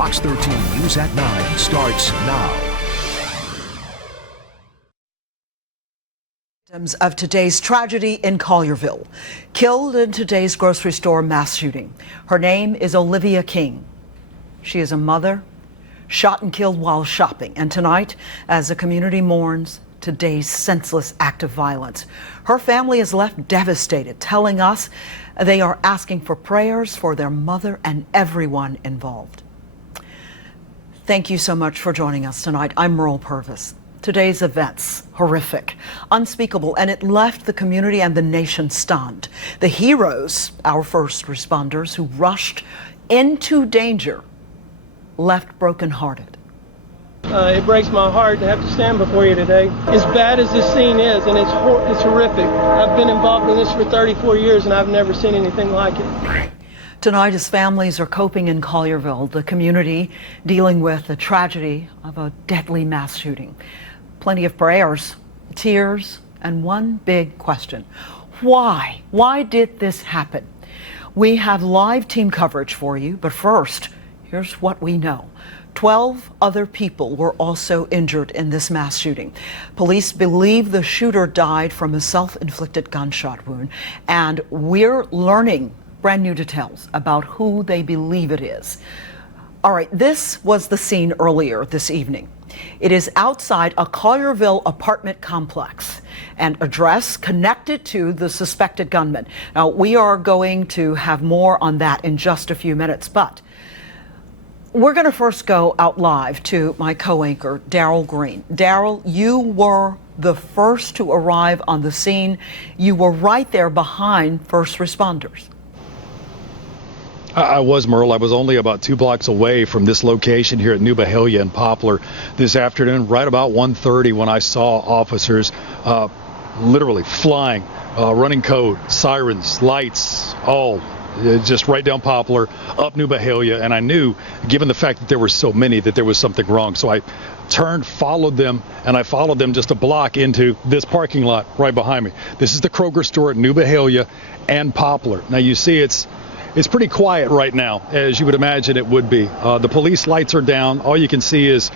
Fox 13 News at 9 starts now. Victims of today's tragedy in Collierville, killed in today's grocery store mass shooting. Her name is Olivia King. She is a mother, shot and killed while shopping. And tonight, as the community mourns today's senseless act of violence, her family is left devastated, telling us they are asking for prayers for their mother and everyone involved. Thank you so much for joining us tonight. I'm Merle Purvis. Today's events, horrific, unspeakable, and it left the community and the nation stunned. The heroes, our first responders who rushed into danger, left brokenhearted. It breaks my heart to have to stand before you today. As bad as this scene is, and it's horrific. I've been involved in this for 34 years, and I've never seen anything like it. Tonight, as families are coping in Collierville, the community dealing with the tragedy of a deadly mass shooting. Plenty of prayers, tears, and one big question. Why? Why did this happen? We have live team coverage for you, but first, here's what we know. 12 other people were also injured in this mass shooting. Police believe the shooter died from a self-inflicted gunshot wound, and we're learning brand new details about who they believe it is. All right, this was the scene earlier this evening. It is outside a Collierville apartment complex, and address connected to the suspected gunman. Now, we are going to have more on that in just a few minutes, but we're going to first go out live to my co-anchor, Daryl Green. Daryl, you were the first to arrive on the scene. You were right there behind first responders. I was, Merle. I was only about 2 blocks away from this location here at New Mahalia and Poplar this afternoon, right about 1:30, when I saw officers literally flying, running code, sirens, lights, all just right down Poplar, up New Mahalia. And I knew, given the fact that there were so many, that there was something wrong. So I turned, followed them, and I followed them just a block into this parking lot right behind me. This is the Kroger store at New Mahalia and Poplar. Now, you see it's pretty quiet right now, as you would imagine it would be. The police lights are down. All you can see is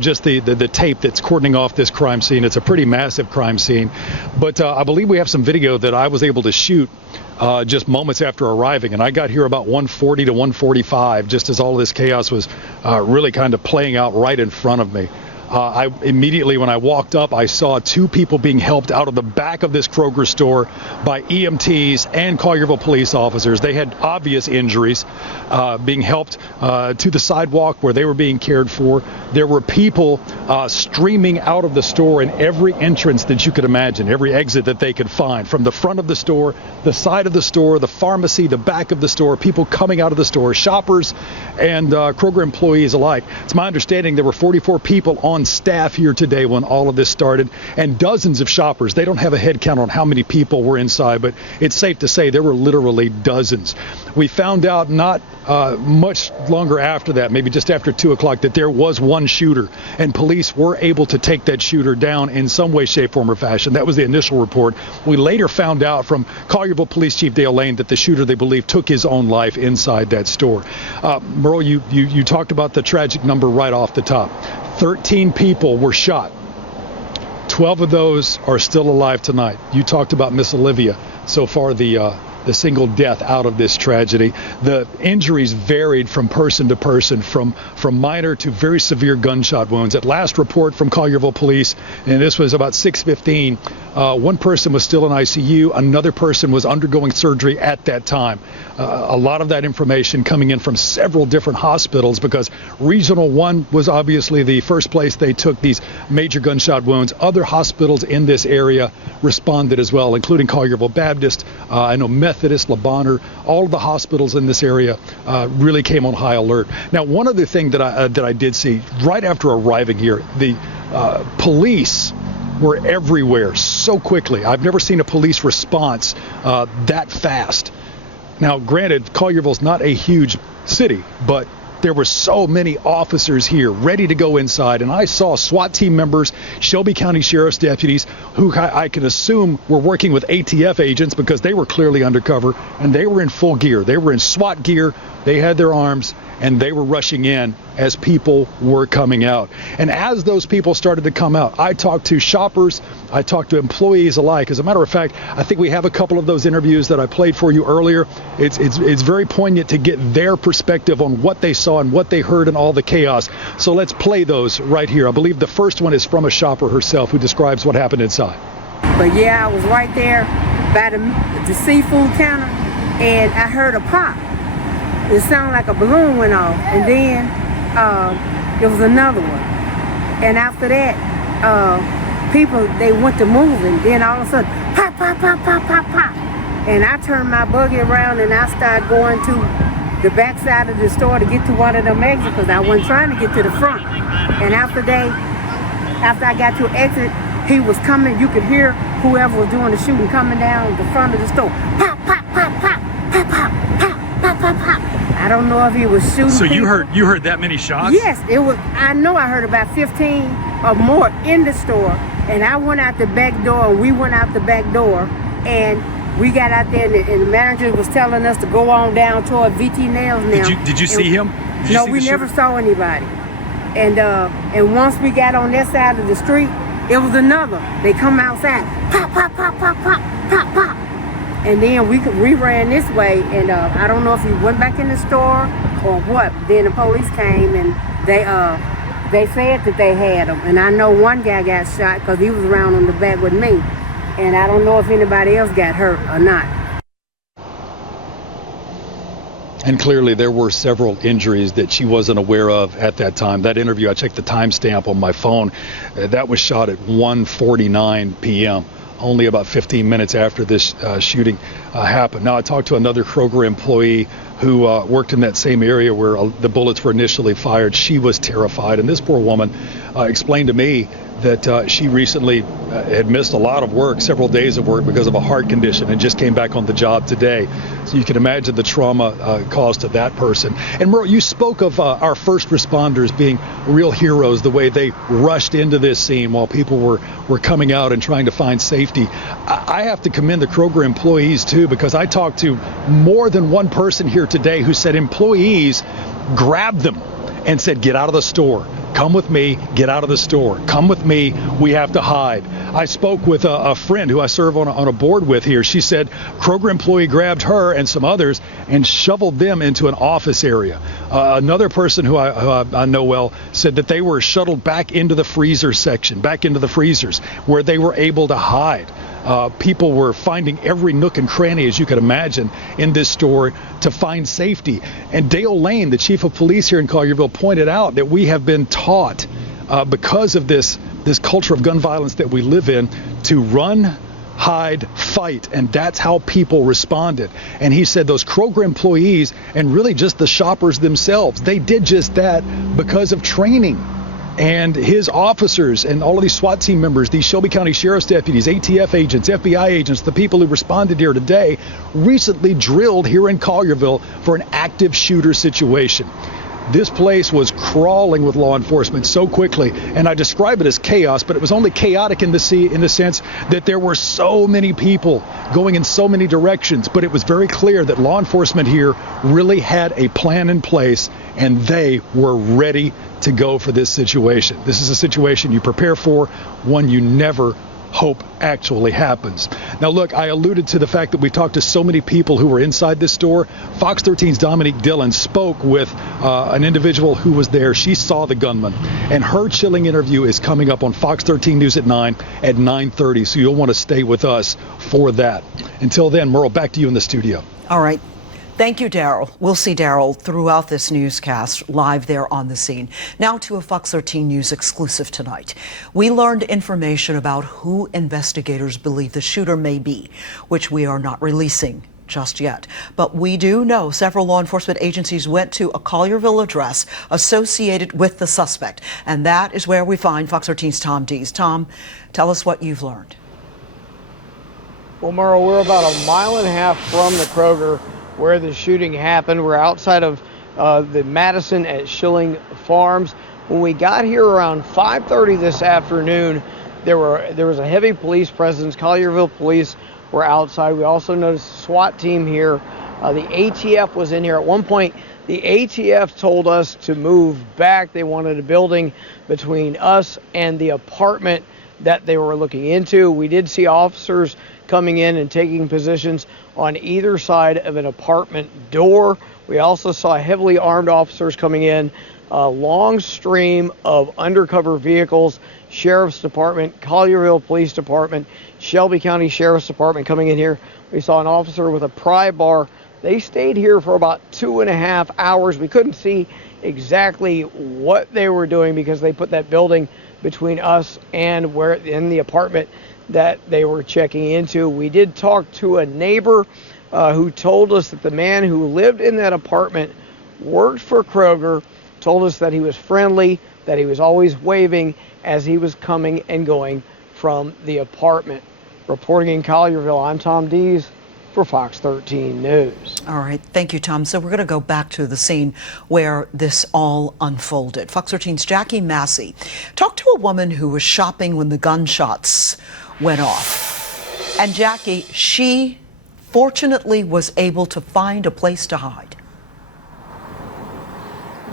just the tape that's cordoning off this crime scene. It's a pretty massive crime scene. But I believe we have some video that I was able to shoot just moments after arriving. And I got here about 1:40 to 1:45, just as all this chaos was really kind of playing out right in front of me. I immediately, when I walked up, I saw 2 people being helped out of the back of this Kroger store by EMTs and Collierville police officers. They had obvious injuries, being helped to the sidewalk where they were being cared for. There were people streaming out of the store in every entrance that you could imagine, every exit that they could find, from the front of the store, the side of the store, the pharmacy, the back of the store, people coming out of the store, shoppers and Kroger employees alike. It's my understanding there were 44 people on staff here today when all of this started, and dozens of shoppers. They don't have a head count on how many people were inside, but it's safe to say there were literally dozens. We found out not much longer after that, maybe just after 2 o'clock, that there was one shooter, and police were able to take that shooter down in some way, shape, form, or fashion. That was the initial report. We later found out from Collierville Police Chief Dale Lane that the shooter, they believe, took his own life inside that store. Merle, you talked about the tragic number right off the top. 13 people were shot. 12 of those are still alive tonight. You talked about Miss Olivia. So far, the single death out of this tragedy. The injuries varied from person to person, from minor to very severe gunshot wounds. At last report from Collierville Police, and this was about 6:15, one person was still in ICU. Another person was undergoing surgery at that time. A lot of that information coming in from several different hospitals, because Regional 1 was obviously the first place they took these major gunshot wounds. Other hospitals in this area responded as well, including Collierville Baptist, I know Methodist, Le Bonheur. All of the hospitals in this area really came on high alert. Now, one other thing that I did see right after arriving here, the police were everywhere so quickly. I've never seen a police response that fast. Now, granted, Collierville's not a huge city, but There were so many officers here ready to go inside, and I saw SWAT team members, Shelby County Sheriff's deputies, who I can assume were working with ATF agents because they were clearly undercover, and they were in full gear. They were in SWAT gear, they had their arms, and they were rushing in as people were coming out. And as those people started to come out, I talked to shoppers, I talked to employees alike. As a matter of fact, I think we have a couple of those interviews that I played for you earlier. It's very poignant to get their perspective on what they saw and what they heard in all the chaos. So let's play those right here. I believe the first one is from a shopper herself who describes what happened inside. But yeah, I was right there by the seafood counter, and I heard a pop. It sounded like a balloon went off, and then there was another one. And after that, people, they went to move, and then all of a sudden, pop, pop, pop, pop, pop, pop. And I turned my buggy around, and I started going to the back side of the store to get to one of them exits, because I wasn't trying to get to the front. And after I got to exit, he was coming. You could hear whoever was doing the shooting coming down the front of the store. Pop, pop, pop, pop, pop, pop, pop, pop, pop, pop. I don't know if he was shooting. So people. you heard that many shots? Yes, it was. I know I heard about 15 or more in the store, and I went out the back door, and we went out the back door, and we got out there, and the manager was telling us to go on down toward VT Nails now. Did you see him? No, we never saw anybody. And once we got on that side of the street, it was another. They come outside, pop, pop, pop, pop, pop, pop, pop. And then we ran this way, and I don't know if he went back in the store or what. Then the police came, and they said that they had him. And I know one guy got shot because he was around on the back with me. And I don't know if anybody else got hurt or not. And clearly there were several injuries that she wasn't aware of at that time. That interview, I checked the timestamp on my phone. That was shot at 1:49 p.m., only about 15 minutes after this shooting happened. Now, I talked to another Kroger employee who worked in that same area where the bullets were initially fired. She was terrified. And this poor woman explained to me that she recently had missed a lot of work, several days of work, because of a heart condition, and just came back on the job today. So you can imagine the trauma caused to that person. And Merle, you spoke of our first responders being real heroes, the way they rushed into this scene while people were coming out and trying to find safety. I have to commend the Kroger employees too, because I talked to more than one person here today who said employees grabbed them and said, get out of the store. Come with me, get out of the store. Come with me, we have to hide. I spoke with a friend who I serve on a board with here. She said Kroger employee grabbed her and some others and shoveled them into an office area. Another person who I know well said that they were shuttled back into the freezer section, back into the freezers, where they were able to hide. People were finding every nook and cranny, as you could imagine, in this store to find safety. And Dale Lane, the chief of police here in Collierville, pointed out that we have been taught, because of this culture of gun violence that we live in, to run, hide, fight, and that's how people responded. And he said those Kroger employees, and really just the shoppers themselves, they did just that because of training. And his officers and all of these SWAT team members, these Shelby County Sheriff's deputies, ATF agents, FBI agents, the people who responded here today, recently drilled here in Collierville for an active shooter situation. This place was crawling with law enforcement so quickly, and I describe it as chaos, but it was only chaotic in the sense that there were so many people going in so many directions. But it was very clear that law enforcement here really had a plan in place, and they were ready to go for this situation. This is a situation you prepare for, one you never hope actually happens. Now look, I alluded to the fact that we talked to so many people who were inside this store. Fox 13's Dominique Dillon spoke with an individual who was there. She saw the gunman, and her chilling interview is coming up on Fox 13 News at 9 at 9:30, so you'll want to stay with us for that. Until then, Merle, back to you in the studio. All right. Thank you, Daryl. We'll see Daryl throughout this newscast live there on the scene. Now to a Fox 13 News exclusive tonight. We learned information about who investigators believe the shooter may be, which we are not releasing just yet. But we do know several law enforcement agencies went to a Collierville address associated with the suspect. And that is where we find Fox 13's Tom Dees. Tom, tell us what you've learned. Well, Merle, we're about a mile and a half from the Kroger where the shooting happened. We're outside of the Madison at Schilling Farms. When we got here around 5:30 this afternoon, there was a heavy police presence. Collierville police were outside. We also noticed a SWAT team here. The ATF was in here. At one point, the ATF told us to move back. They wanted a building between us and the apartment that they were looking into. We did see officers coming in and taking positions on either side of an apartment door. We also saw heavily armed officers coming in, a long stream of undercover vehicles, Sheriff's Department, Collierville Police Department, Shelby County Sheriff's Department coming in here. We saw an officer with a pry bar. They stayed here for about 2.5 hours. We couldn't see exactly what they were doing because they put that building between us and where in the apartment that they were checking into. We did talk to a neighbor who told us that the man who lived in that apartment worked for Kroger, told us that he was friendly, that he was always waving as he was coming and going from the apartment. Reporting in Collierville, I'm Tom Dees for Fox 13 News. All right. Thank you, Tom. So we're going to go back to the scene where this all unfolded. Fox 13's Jackie Massey talked to a woman who was shopping when the gunshots went off. And Jackie, she fortunately was able to find a place to hide.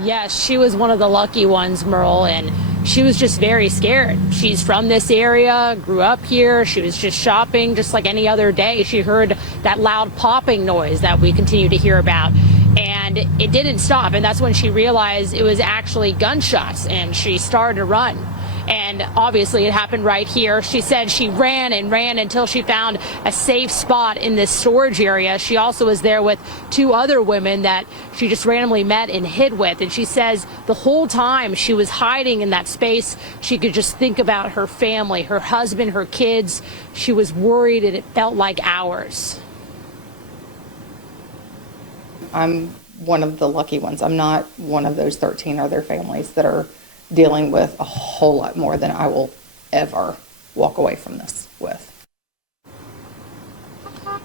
Yes, she was one of the lucky ones, Merle, and she was just very scared. She's from this area, grew up here. She was just shopping just like any other day. She heard that loud popping noise that we continue to hear about, and it didn't stop. And that's when she realized it was actually gunshots, and she started to run. And obviously it happened right here. She said she ran and ran until she found a safe spot in this storage area. She also was there with 2 other women that she just randomly met and hid with. And she says the whole time she was hiding in that space, she could just think about her family, her husband, her kids. She was worried and it felt like hours. I'm one of the lucky ones. I'm not one of those 13 or their families that are dealing with a whole lot more than I will ever walk away from this with.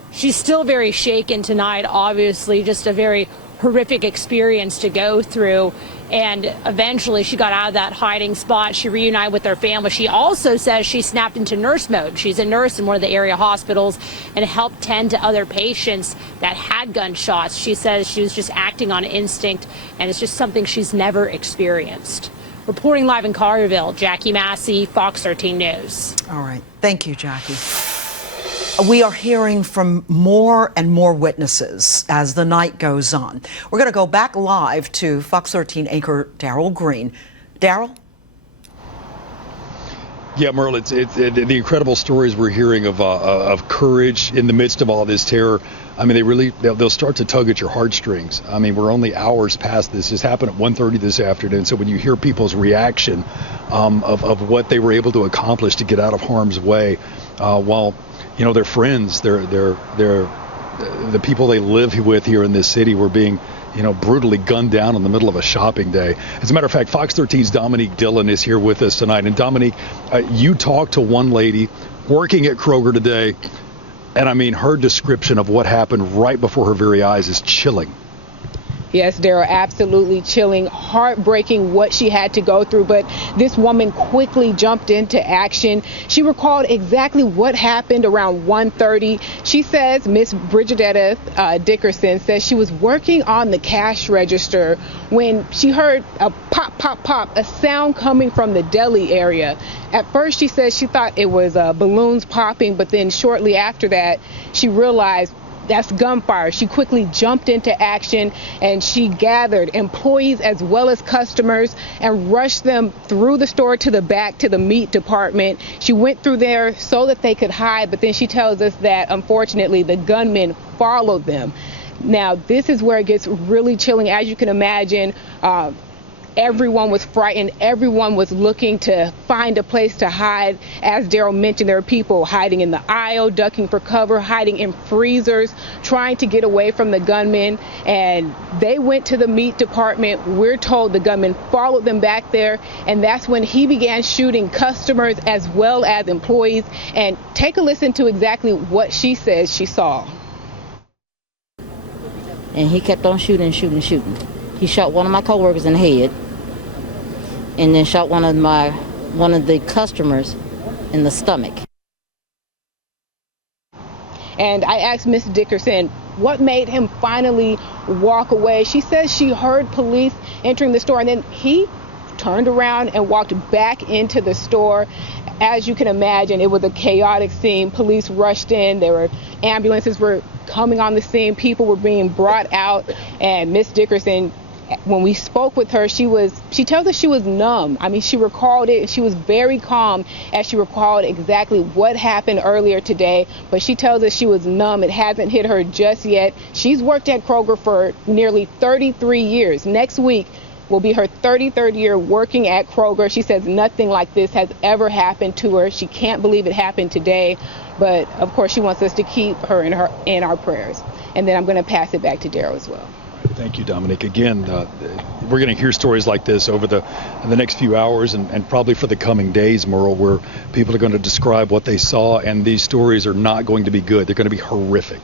She's still very shaken tonight, obviously, just a very horrific experience to go through. And eventually she got out of that hiding spot. She reunited with her family. She also says she snapped into nurse mode. She's a nurse in one of the area hospitals and helped tend to other patients that had gunshots. She says she was just acting on instinct, and it's just something she's never experienced. Reporting live in Collierville, Jackie Massey, Fox 13 News. All right. Thank you, Jackie. We are hearing from more and more witnesses as the night goes on. We're going to go back live to Fox 13 anchor Daryl Green. Daryl? Yeah, Merle, it's the incredible stories we're hearing of courage in the midst of all this terror. I mean, they'll start to tug at your heartstrings. I mean, we're only hours past this. This happened at 1:30 this afternoon. So when you hear people's reaction of what they were able to accomplish to get out of harm's way, while their friends, the people they live with here in this city were being brutally gunned down in the middle of a shopping day. As a matter of fact, Fox 13's Dominique Dillon is here with us tonight. And Dominique, you talked to one lady working at Kroger today, and I mean, her description of what happened right before her very eyes is chilling. Yes, Daryl, absolutely chilling, heartbreaking what she had to go through. But this woman quickly jumped into action. She recalled exactly what happened around 1:30. She says, Miss Bridgetta Dickerson says she was working on the cash register when she heard a pop, pop, pop, a sound coming from the deli area. At first, she says she thought it was balloons popping, but then shortly after that, she realized that's gunfire. She quickly jumped into action and she gathered employees as well as customers and rushed them through the store to the back to the meat department. She went through there so that they could hide, but then she tells us that unfortunately the gunmen followed them. Now, this is where it gets really chilling. As you can imagine, everyone was frightened. Everyone was looking to find a place to hide. As Daryl mentioned, there are people hiding in the aisle, ducking for cover, hiding in freezers, trying to get away from the gunmen. And they went to the meat department. We're told the gunman followed them back there. And that's when he began shooting customers as well as employees. And take a listen to exactly what she says she saw. And he kept on shooting. He shot one of my coworkers in the head, and then shot one of the customers in the stomach. And I asked Miss Dickerson what made him finally walk away. She says she heard police entering the store, and then he turned around and walked back into the store. As you can imagine, it was a chaotic scene. Police rushed in. Ambulances were coming on the scene. People were being brought out. And Miss Dickerson, when we spoke with her, she tells us she was numb. I mean, she recalled it. She was very calm as she recalled exactly what happened earlier today. But she tells us she was numb. It hasn't hit her just yet. She's worked at Kroger for nearly 33 years. Next week will be her 33rd year working at Kroger. She says nothing like this has ever happened to her. She can't believe it happened today. But of course, she wants us to keep her in our prayers. And then I'm going to pass it back to Daryl as well. Thank you, Dominic. Again, we're going to hear stories like this over the next few hours and probably for the coming days, Merle, where people are going to describe what they saw, and these stories are not going to be good. They're going to be horrific.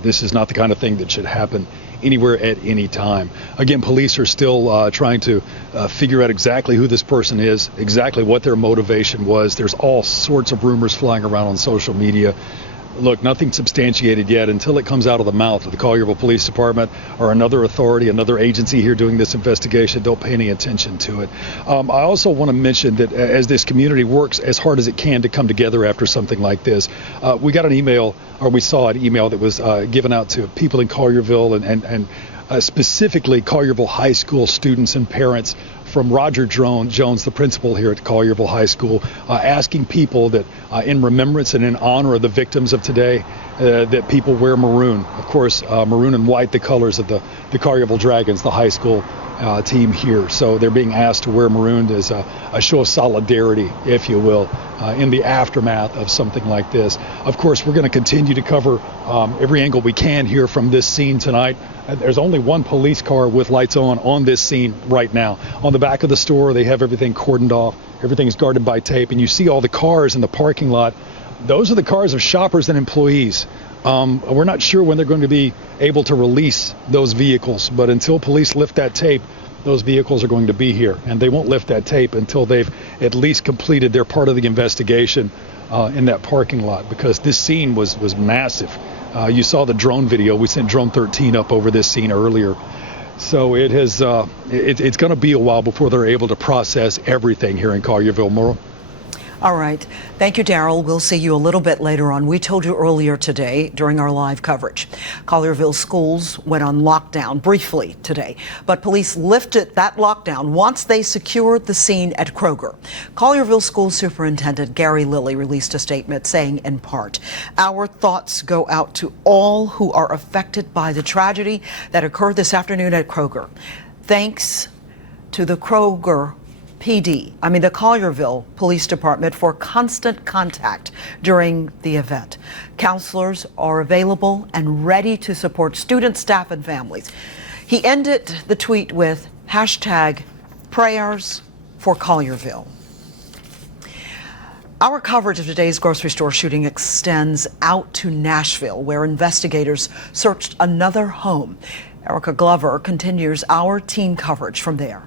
This is not the kind of thing that should happen anywhere at any time. Again, police are still trying to figure out exactly who this person is, exactly what their motivation was. There's all sorts of rumors flying around on social media. Look, nothing substantiated yet. Until it comes out of the mouth of the Collierville Police Department or another authority, another agency here doing this investigation, don't pay any attention to it. I also want to mention that as this community works as hard as it can to come together after something like this, we got an email, or we saw an email that was given out to people in Collierville and specifically Collierville High School students and parents from Roger Jones, the principal here at Collierville High School, asking people that in remembrance and in honor of the victims of today, that people wear maroon. Of course, maroon and white, the colors of the Collierville Dragons, the high school team here. So they're being asked to wear maroon as a show of solidarity, if you will, in the aftermath of something like this. Of course, we're going to continue to cover every angle we can here from this scene tonight. There's only one police car with lights on this scene right now. On the back of the store, they have everything cordoned off. Everything is guarded by tape, and you see all the cars in the parking lot. Those are the cars of shoppers and employees. We're not sure when they're going to be able to release those vehicles, but until police lift that tape, those vehicles are going to be here, and they won't lift that tape until they've at least completed their part of the investigation in that parking lot, because this scene was massive. You saw the drone video. We sent drone 13 up over this scene earlier. So it's going to be a while before they're able to process everything here in Collierville, Merle. All right. Thank you, Daryl. We'll see you a little bit later on. We told you earlier today during our live coverage, Collierville schools went on lockdown briefly today, but police lifted that lockdown once they secured the scene at Kroger. Collierville School Superintendent Gary Lilly released a statement saying, in part, "Our thoughts go out to all who are affected by the tragedy that occurred this afternoon at Kroger. Thanks to the the Collierville Police Department for constant contact during the event. Counselors are available and ready to support students, staff, and families." He ended the tweet with #prayers for Collierville. Our coverage of today's grocery store shooting extends out to Nashville, where investigators searched another home. Erica Glover continues our team coverage from there.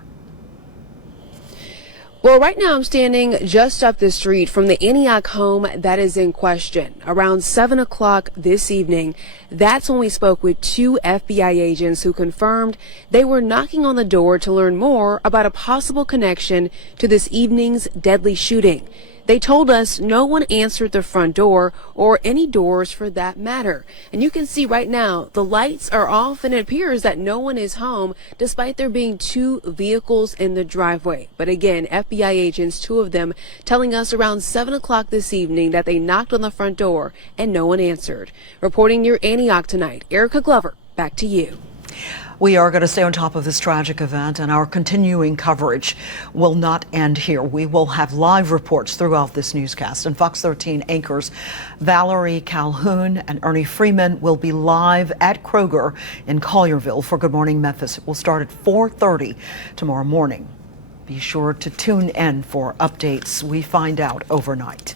Well, right now I'm standing just up the street from the Antioch home that is in question. Around 7 o'clock this evening, that's when we spoke with two FBI agents who confirmed they were knocking on the door to learn more about a possible connection to this evening's deadly shooting. They told us no one answered the front door or any doors for that matter. And you can see right now the lights are off and it appears that no one is home despite there being two vehicles in the driveway. But again, FBI agents, two of them, telling us around 7 o'clock this evening that they knocked on the front door and no one answered. Reporting near Antioch tonight, Erica Glover, back to you. We are going to stay on top of this tragic event, and our continuing coverage will not end here. We will have live reports throughout this newscast, and Fox 13 anchors Valerie Calhoun and Ernie Freeman will be live at Kroger in Collierville for Good Morning Memphis. It will start at 4:30 tomorrow morning. Be sure to tune in for updates we find out overnight.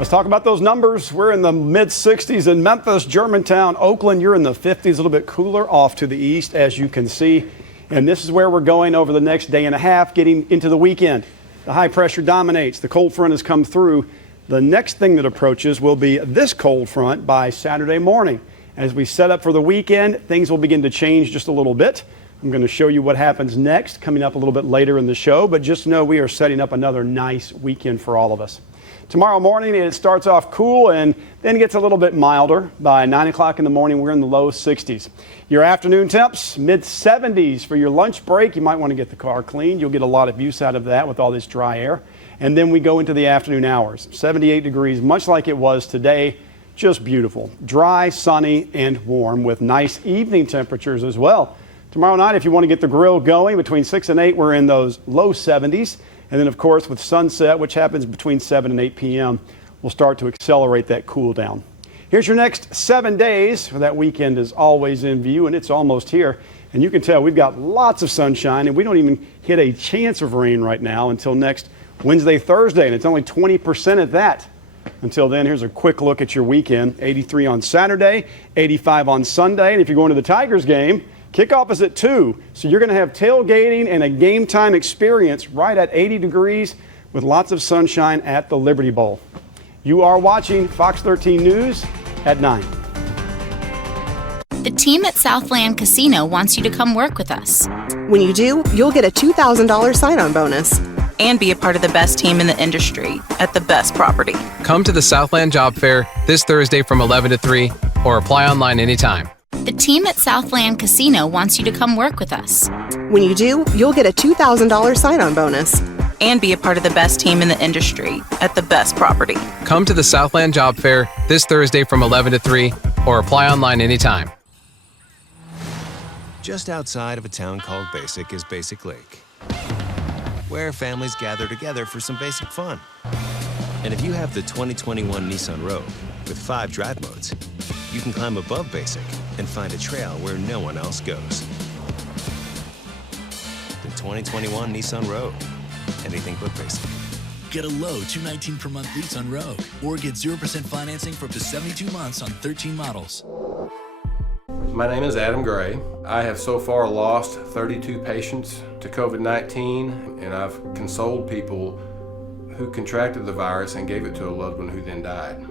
Let's talk about those numbers. We're in the mid-60s in Memphis, Germantown, Oakland. You're in the 50s, a little bit cooler off to the east, as you can see. And this is where we're going over the next day and a half, getting into the weekend. The high pressure dominates. The cold front has come through. The next thing that approaches will be this cold front by Saturday morning. As we set up for the weekend, things will begin to change just a little bit. I'm going to show you what happens next, coming up a little bit later in the show. But just know we are setting up another nice weekend for all of us. Tomorrow morning, it starts off cool and then gets a little bit milder. By 9 o'clock in the morning, we're in the low 60s. Your afternoon temps, mid-70s. For your lunch break, you might want to get the car cleaned. You'll get a lot of use out of that with all this dry air. And then we go into the afternoon hours. 78 degrees, much like it was today. Just beautiful. Dry, sunny, and warm with nice evening temperatures as well. Tomorrow night, if you want to get the grill going, between 6 and 8, we're in those low 70s. And then, of course, with sunset, which happens between 7 and 8 p.m., we'll start to accelerate that cool down. Here's your next 7 days. That weekend is always in view, and it's almost here. And you can tell we've got lots of sunshine, and we don't even hit a chance of rain right now until next Wednesday, Thursday, and it's only 20% at that. Until then, here's a quick look at your weekend. 83 on Saturday, 85 on Sunday, and if you're going to the Tigers game, kickoff is at 2, so you're going to have tailgating and a game time experience right at 80 degrees with lots of sunshine at the Liberty Bowl. You are watching Fox 13 News at 9. The team at Southland Casino wants you to come work with us. When you do, you'll get a $2,000 sign-on bonus. And be a part of the best team in the industry at the best property. Come to the Southland Job Fair this Thursday from 11 to 3 or apply online anytime. The team at Southland Casino wants you to come work with us. When you do, you'll get a $2,000 sign-on bonus. And be a part of the best team in the industry at the best property. Come to the Southland Job Fair this Thursday from 11 to 3 or apply online anytime. Just outside of a town called Basic is Basic Lake, where families gather together for some basic fun. And if you have the 2021 Nissan Rogue with 5 drive modes, you can climb above Basic and find a trail where no one else goes. The 2021 Nissan Rogue. Anything but basic. Get a low $219 per month lease on Rogue, or get 0% financing for up to 72 months on 13 models. My name is Adam Gray. I have so far lost 32 patients to COVID-19, and I've consoled people who contracted the virus and gave it to a loved one who then died.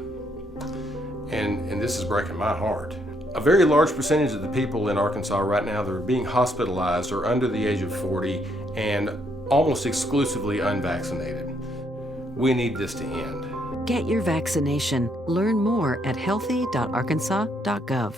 And this is breaking my heart. A very large percentage of the people in Arkansas right now that are being hospitalized are under the age of 40 and almost exclusively unvaccinated. We need this to end. Get your vaccination. Learn more at healthy.arkansas.gov.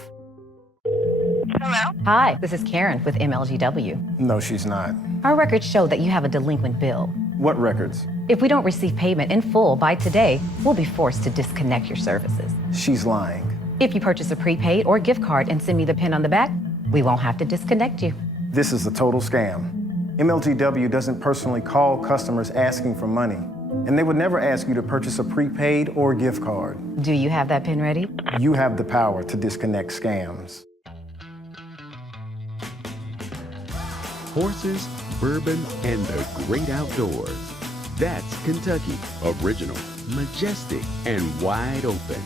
Hello? Hi, this is Karen with MLGW. No, she's not. Our records show that you have a delinquent bill. What records? If we don't receive payment in full by today, we'll be forced to disconnect your services. She's lying. If you purchase a prepaid or gift card and send me the PIN on the back, we won't have to disconnect you. This is a total scam. MLGW doesn't personally call customers asking for money, and they would never ask you to purchase a prepaid or gift card. Do you have that PIN ready? You have the power to disconnect scams. Horses, bourbon, and the great outdoors. That's Kentucky. Original, majestic, and wide open.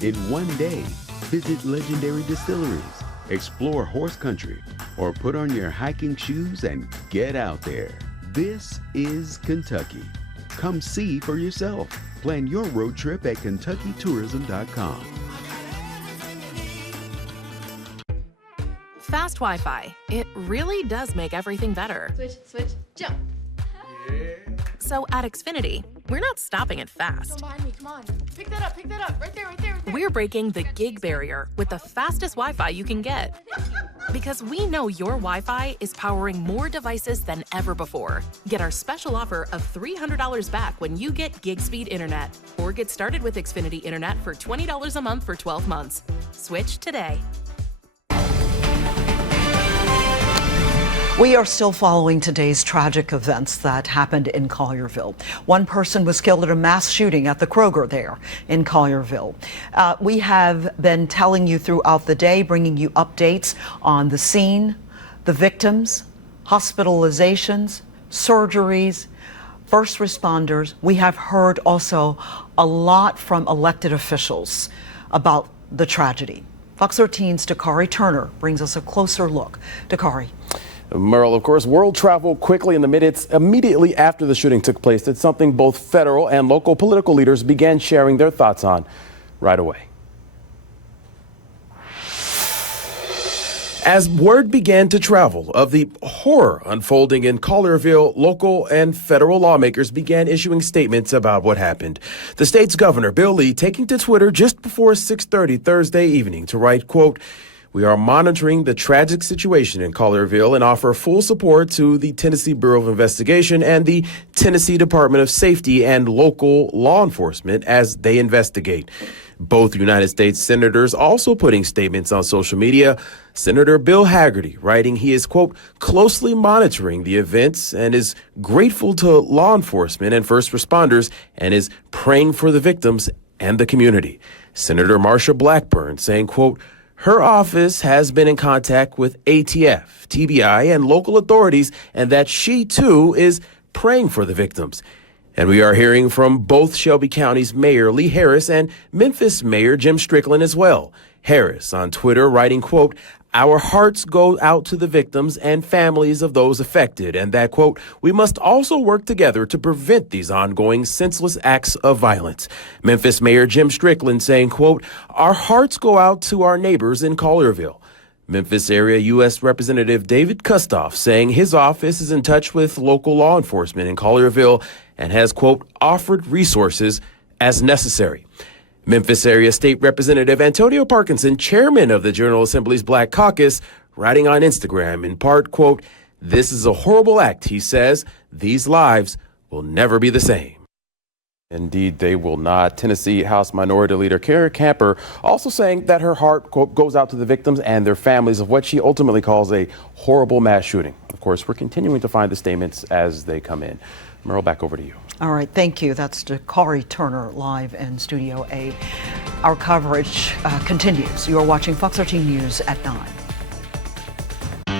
In one day, visit legendary distilleries, explore horse country, or put on your hiking shoes and get out there. This is Kentucky. Come see for yourself. Plan your road trip at KentuckyTourism.com. Fast Wi-Fi. It really does make everything better. Switch, jump. So at Xfinity, we're not stopping at fast. Come behind me, come on. Pick that up, right there. We're breaking the gig barrier with the fastest Wi-Fi you can get. Because we know your Wi-Fi is powering more devices than ever before. Get our special offer of $300 back when you get gig speed internet. Or get started with Xfinity Internet for $20 a month for 12 months. Switch today. We are still following today's tragic events that happened in Collierville. One person was killed in a mass shooting at the Kroger there in Collierville. We have been telling you throughout the day, bringing you updates on the scene, the victims, hospitalizations, surgeries, first responders. We have heard also a lot from elected officials about the tragedy. Fox 13's Dakari Turner brings us a closer look. Dakari. Merle, of course, world travel quickly in the minutes immediately after the shooting took place. It's something both federal and local political leaders began sharing their thoughts on right away. As word began to travel of the horror unfolding in Collierville, local and federal lawmakers began issuing statements about what happened. The state's governor, Bill Lee, taking to Twitter just before 6:30 Thursday evening to write, quote, "We are monitoring the tragic situation in Collierville and offer full support to the Tennessee Bureau of Investigation and the Tennessee Department of Safety and local law enforcement as they investigate." Both United States senators also putting statements on social media. Senator Bill Hagerty writing he is, quote, "closely monitoring the events and is grateful to law enforcement and first responders and is praying for the victims and the community." Senator Marsha Blackburn saying, quote, "Her office has been in contact with ATF, TBI, and local authorities, and that she, too, is praying for the victims." And we are hearing from both Shelby County's Mayor Lee Harris and Memphis Mayor Jim Strickland as well. Harris on Twitter writing, quote, "Our hearts go out to the victims and families of those affected, and that, quote, we must also work together to prevent these ongoing senseless acts of violence." Memphis Mayor Jim Strickland saying, quote, "Our hearts go out to our neighbors in Collierville." Memphis area U.S. Representative David Kustoff saying his office is in touch with local law enforcement in Collierville and has, quote, offered resources as necessary. Memphis area State Representative Antonio Parkinson, chairman of the General Assembly's Black Caucus, writing on Instagram in part, quote, "This is a horrible act," he says. "These lives will never be the same." Indeed, they will not. Tennessee House Minority Leader Kara Camper also saying that her heart, quote, goes out to the victims and their families of what she ultimately calls a horrible mass shooting. Of course, we're continuing to find the statements as they come in. Merle, back over to you. All right, thank you. That's Dakari Turner live in Studio A. Our coverage continues. You are watching Fox 13 News at 9.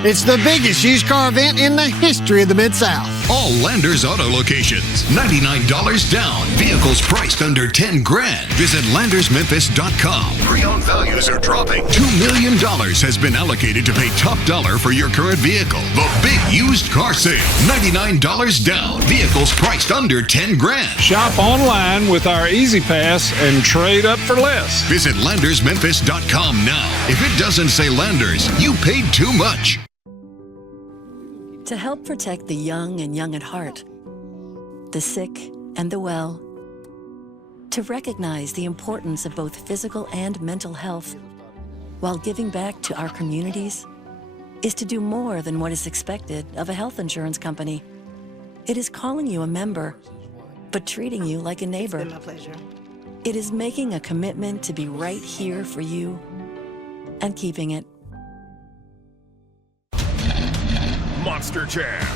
It's the biggest used car event in the history of the Mid-South. All Landers Auto locations. $99 down. Vehicles priced under 10 grand. Visit LandersMemphis.com. Pre-owned values are dropping. $2 million has been allocated to pay top dollar for your current vehicle. The big used car sale. $99 down. Vehicles priced under 10 grand. Shop online with our Easy Pass and trade up for less. Visit LandersMemphis.com now. If it doesn't say Landers, you paid too much. To help protect the young and young at heart, the sick and the well, to recognize the importance of both physical and mental health while giving back to our communities is to do more than what is expected of a health insurance company. It is calling you a member, but treating you like a neighbor. It's been my pleasure. It is making a commitment to be right here for you and keeping it. Monster Jam.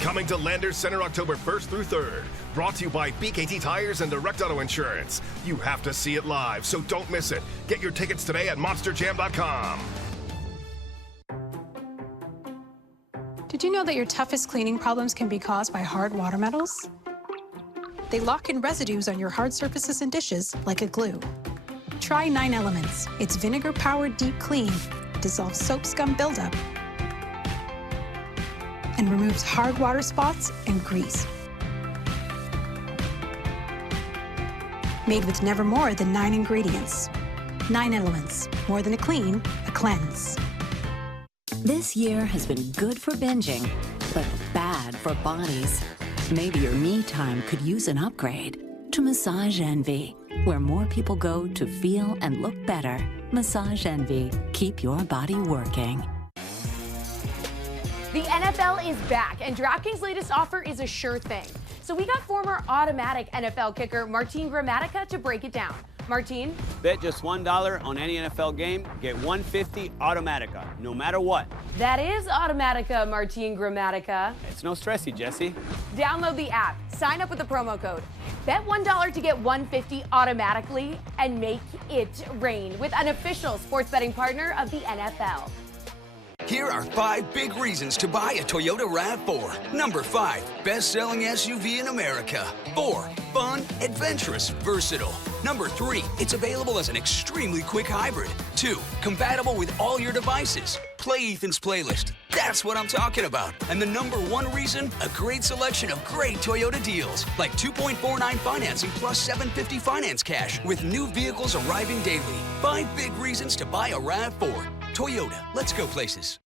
Coming to Landers Center October 1st through 3rd. Brought to you by BKT Tires and Direct Auto Insurance. You have to see it live, so don't miss it. Get your tickets today at monsterjam.com. Did you know that your toughest cleaning problems can be caused by hard water metals? They lock in residues on your hard surfaces and dishes like a glue. Try 9 Elements. It's vinegar-powered deep clean, dissolves soap scum buildup, and removes hard water spots and grease. Made with never more than 9 ingredients. 9 Elements. More than a clean, a cleanse. This year has been good for binging, but bad for bodies. Maybe your me time could use an upgrade to Massage Envy, where more people go to feel and look better. Massage Envy. Keep your body working. The NFL is back, and DraftKings' latest offer is a sure thing. So we got former automatic NFL kicker Martin Gramatica to break it down. Martin? Bet just $1 on any NFL game, get $150 Automatica, no matter what. That is Automatica, Martin Gramatica. It's no stressy, Jesse. Download the app, sign up with the promo code. Bet $1 to get $150 automatically, and make it rain with an official sports betting partner of the NFL. Here are 5 big reasons to buy a Toyota RAV4. Number 5, best-selling SUV in America. 4, fun, adventurous, versatile. Number 3, it's available as an extremely quick hybrid. 2, compatible with all your devices. Play Ethan's playlist. That's what I'm talking about. And the number 1 reason, a great selection of great Toyota deals, like 2.49 financing plus $750 finance cash with new vehicles arriving daily. 5 big reasons to buy a RAV4. Toyota, let's go places.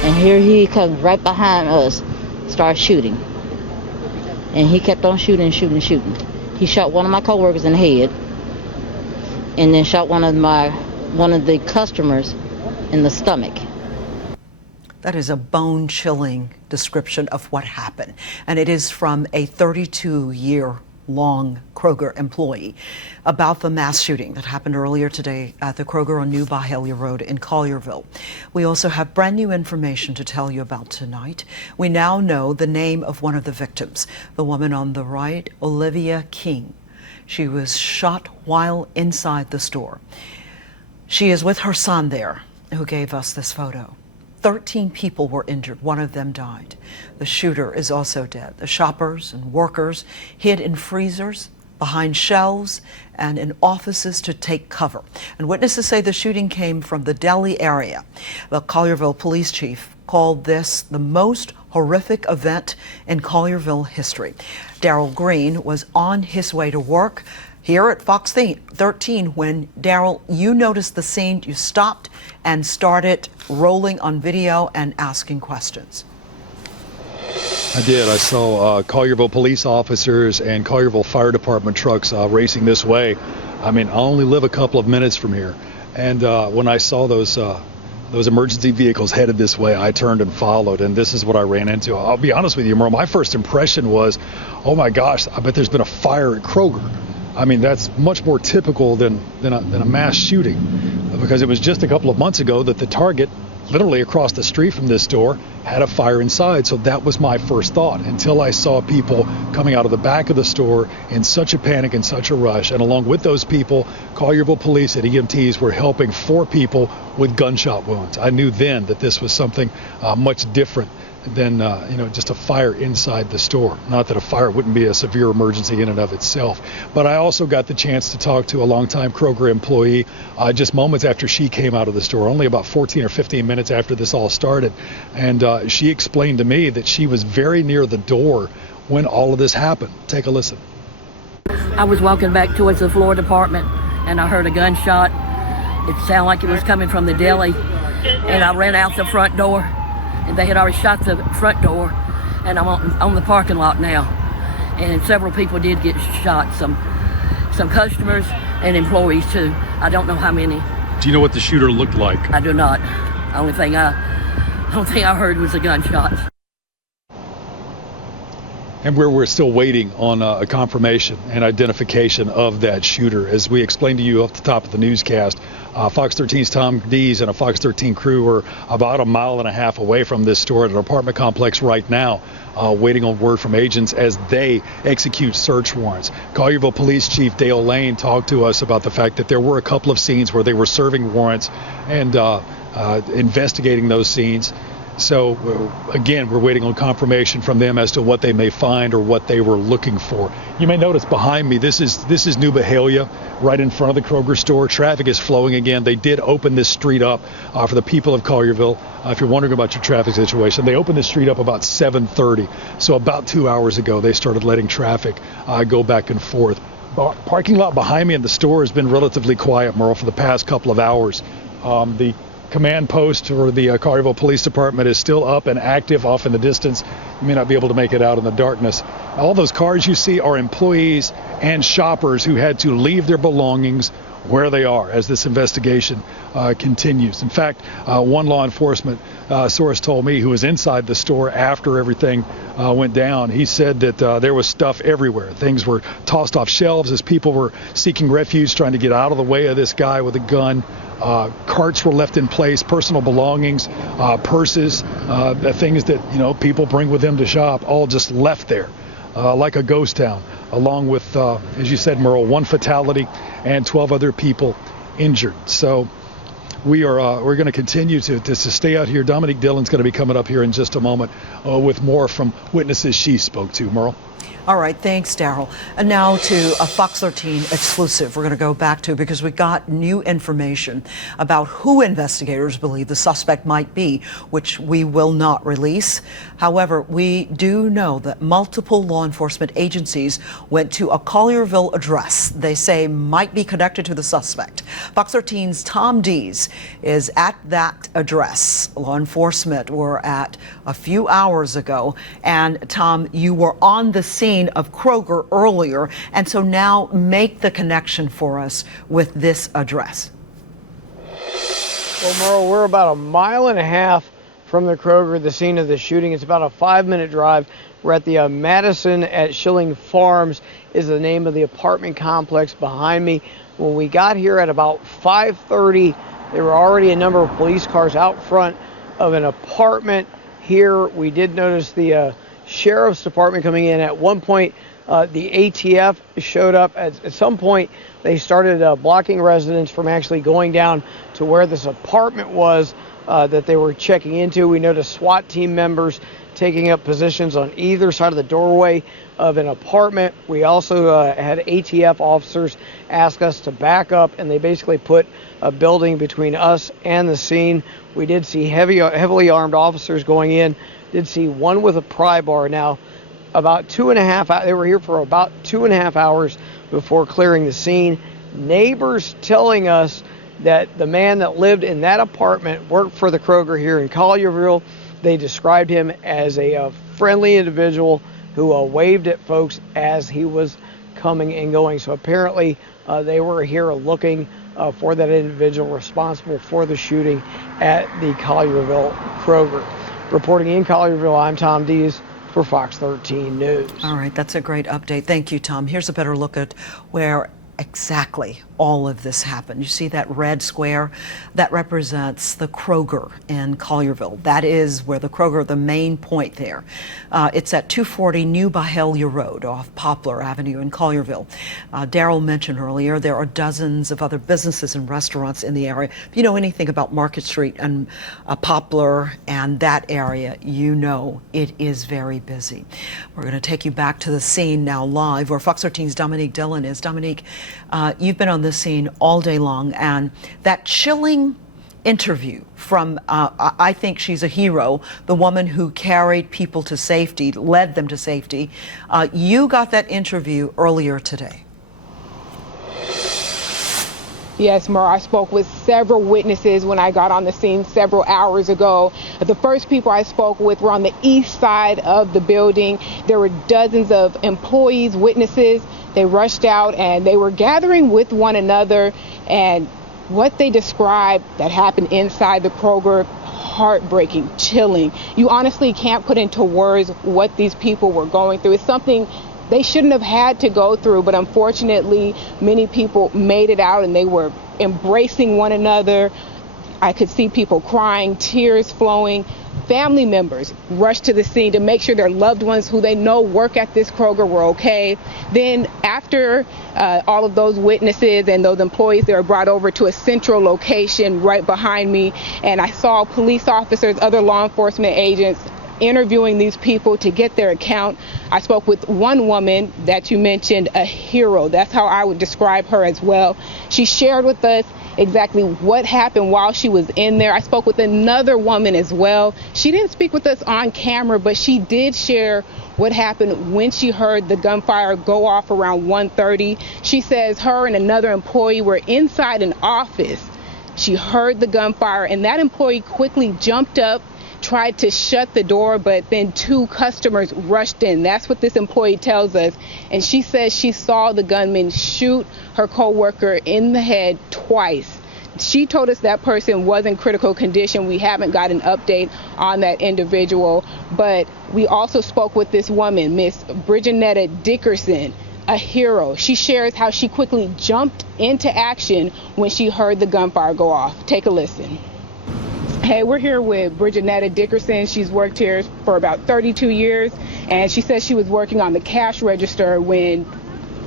And here he comes right behind us, starts shooting. And he kept on shooting. He shot one of my coworkers in the head, and then shot one of the customers in the stomach. That is a bone-chilling description of what happened, and it is from a 32-year-long Kroger employee about the mass shooting that happened earlier today at the Kroger on New Byhalia Road in Collierville. We also have brand new information to tell you about tonight. We now know the name of one of the victims, the woman on the right, Olivia King. She was shot while inside the store. She is with her son there, who gave us this photo. 13 people were injured. One of them died. The shooter is also dead. The shoppers and workers hid in freezers, behind shelves, and in offices to take cover. And witnesses say the shooting came from the deli area. The Collierville police chief called this the most horrific event in Collierville history. Daryl Green was on his way to work here at Fox 13 when, Daryl, you noticed the scene, you stopped and started rolling on video and asking questions. I did. I saw Collierville police officers and Collierville Fire Department trucks racing this way. I mean, I only live a couple of minutes from here. And when I saw those emergency vehicles headed this way, I turned and followed, and this is what I ran into. I'll be honest with you, Merle, my first impression was, oh my gosh, I bet there's been a fire at Kroger. I mean, that's much more typical than a mass shooting, because it was just a couple of months ago that the Target, literally across the street from this store, had a fire inside. So that was my first thought, until I saw people coming out of the back of the store in such a panic and such a rush. And along with those people, Collierville police and EMTs were helping 4 people with gunshot wounds. I knew then that this was something much different than just a fire inside the store. Not that a fire wouldn't be a severe emergency in and of itself, but I also got the chance to talk to a longtime Kroger employee just moments after she came out of the store, only about 14 or 15 minutes after this all started, and she explained to me that she was very near the door when all of this happened. Take a listen. I was walking back towards the floor department and I heard a gunshot. It sounded like it was coming from the deli, and I ran out the front door. And they had already shot the front door, and I'm on the parking lot now. And several people did get shot, some customers and employees too. I don't know how many. Do you know what the shooter looked like? I do not. The only thing I heard was a gunshot. And we're still waiting on a confirmation and identification of that shooter. As we explained to you off the top of the newscast, Fox 13's Tom Dees and a Fox 13 crew are about 1.5 miles away from this store at an apartment complex right now, waiting on word from agents as they execute search warrants. Collierville Police Chief Dale Lane talked to us about the fact that there were a couple of scenes where they were serving warrants and investigating those scenes. So, again, we're waiting on confirmation from them as to what they may find or what they were looking for. You may notice behind me, this is New Byhalia, right in front of the Kroger store. Traffic is flowing again. They did open this street up for the people of Collierville. If you're wondering about your traffic situation, they opened the street up about 7:30. So about 2 hours ago, they started letting traffic go back and forth. Parking lot behind me in the store has been relatively quiet, Merle, for the past couple of hours. The command post for the Collierville Police Department is still up and active off in the distance. You may not be able to make it out in the darkness. All those cars you see are employees and shoppers who had to leave their belongings where they are as this investigation continues. In fact, one law enforcement source told me, who was inside the store after everything went down, he said that there was stuff everywhere. Things were tossed off shelves as people were seeking refuge, trying to get out of the way of this guy with a gun. Carts were left in place, personal belongings, purses, the things that people bring with them to shop, all just left there like a ghost town, along with, as you said, Merle, one fatality and 12 other people injured. So we're going to continue to stay out here. Dominique Dillon's going to be coming up here in just a moment with more from witnesses she spoke to. Merle. All right, thanks, Daryl. And now to a Fox 13 exclusive we're going to go back to because we got new information about who investigators believe the suspect might be, which we will not release. However, we do know that multiple law enforcement agencies went to a Collierville address they say might be connected to the suspect. Fox 13's Tom Dees is at that address. Law enforcement were at a few hours ago. And Tom, you were on the scene of Kroger earlier, and so now make the connection for us with this address. Well, Merle, we're about 1.5 miles from the Kroger, the scene of the shooting. It's about a 5-minute drive. We're at the Madison at Schilling Farms is the name of the apartment complex behind me. When we got here at about 5:30, there were already a number of police cars out front of an apartment here. We did notice the Sheriff's Department coming in. At one point, the ATF showed up. At some point, they started blocking residents from actually going down to where this apartment was that they were checking into. We noticed SWAT team members taking up positions on either side of the doorway of an apartment. We also had ATF officers ask us to back up, and they basically put a building between us and the scene. We did see heavily armed officers going in. Did see one with a pry bar. Now, about 2.5 hours, they were here for about 2.5 hours before clearing the scene. Neighbors telling us that the man that lived in that apartment worked for the Kroger here in Collierville. They described him as a friendly individual who waved at folks as he was coming and going. So apparently they were here looking for that individual responsible for the shooting at the Collierville Kroger. Reporting in Collierville, I'm Tom Dees for Fox 13 News. All right, that's a great update. Thank you, Tom. Here's a better look at where exactly all of this happened. You see that red square? That represents the Kroger in Collierville. That is where the Kroger, the main point there. It's at 240 New Byhalia Road off Poplar Avenue in Collierville. Daryl mentioned earlier there are dozens of other businesses and restaurants in the area. If you know anything about Market Street and Poplar and that area, you know it is very busy. We're going to take you back to the scene now live where Fox 13's Dominique Dillon is. Dominique, you've been on this scene all day long, and that chilling interview from, I think she's a hero, the woman who carried people to safety, led them to safety. You got that interview earlier today. Yes, Mer, I spoke with several witnesses when I got on the scene several hours ago. The first people I spoke with were on the east side of the building. There were dozens of employees, witnesses. They rushed out and they were gathering with one another, and what they described that happened inside the Kroger, heartbreaking, chilling. You honestly can't put into words what these people were going through. It's something they shouldn't have had to go through, but unfortunately, many people made it out and they were embracing one another. I could see people crying, tears flowing. Family members rushed to the scene to make sure their loved ones who they know work at this Kroger were okay. Then after all of those witnesses and those employees, they were brought over to a central location right behind me. And I saw police officers, other law enforcement agents interviewing these people to get their account. I spoke with one woman that you mentioned, a hero. That's how I would describe her as well. She shared with us exactly what happened while she was in there. I spoke with another woman as well. She didn't speak with us on camera, but she did share what happened when she heard the gunfire go off around 1:30. She says her and another employee were inside an office. She heard the gunfire, and that employee quickly jumped up, tried to shut the door, but then two customers rushed in. That's what this employee tells us. And she says she saw the gunman shoot her coworker in the head twice. She told us that person was in critical condition. We haven't got an update on that individual, but we also spoke with this woman, Miss Bridgenetta Dickerson, a hero. She shares how she quickly jumped into action when she heard the gunfire go off. Take a listen. Hey, we're here with Bridgenetta Dickerson. She's worked here for about 32 years, and she says she was working on the cash register when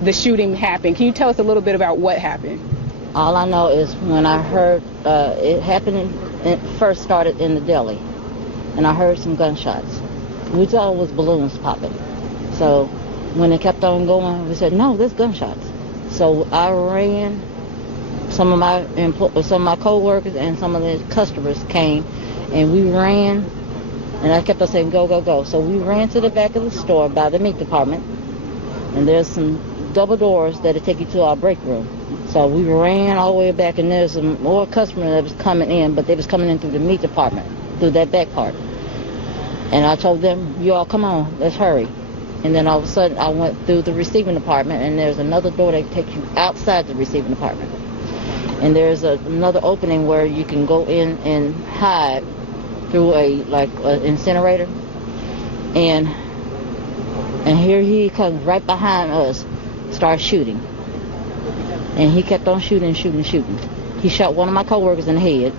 the shooting happened. Can you tell us a little bit about what happened? All I know is when I heard it happened, it first started in the deli, and I heard some gunshots. We thought it was balloons popping. So when it kept on going, we said, no, there's gunshots. So I ran. Some of my co-workers and some of the customers came, and we ran, and I kept on saying, go, go, go. So we ran to the back of the store by the meat department, and there's some double doors that'll take you to our break room. So we ran all the way back, and there's some more customers that was coming in, but they was coming in through the meat department, through that back part. And I told them, you all come on, let's hurry. And then all of a sudden I went through the receiving department, and there's another door that takes you outside the receiving department. And there's another opening where you can go in and hide through an incinerator. And here he comes right behind us, starts shooting. And he kept on shooting. He shot one of my coworkers in the head,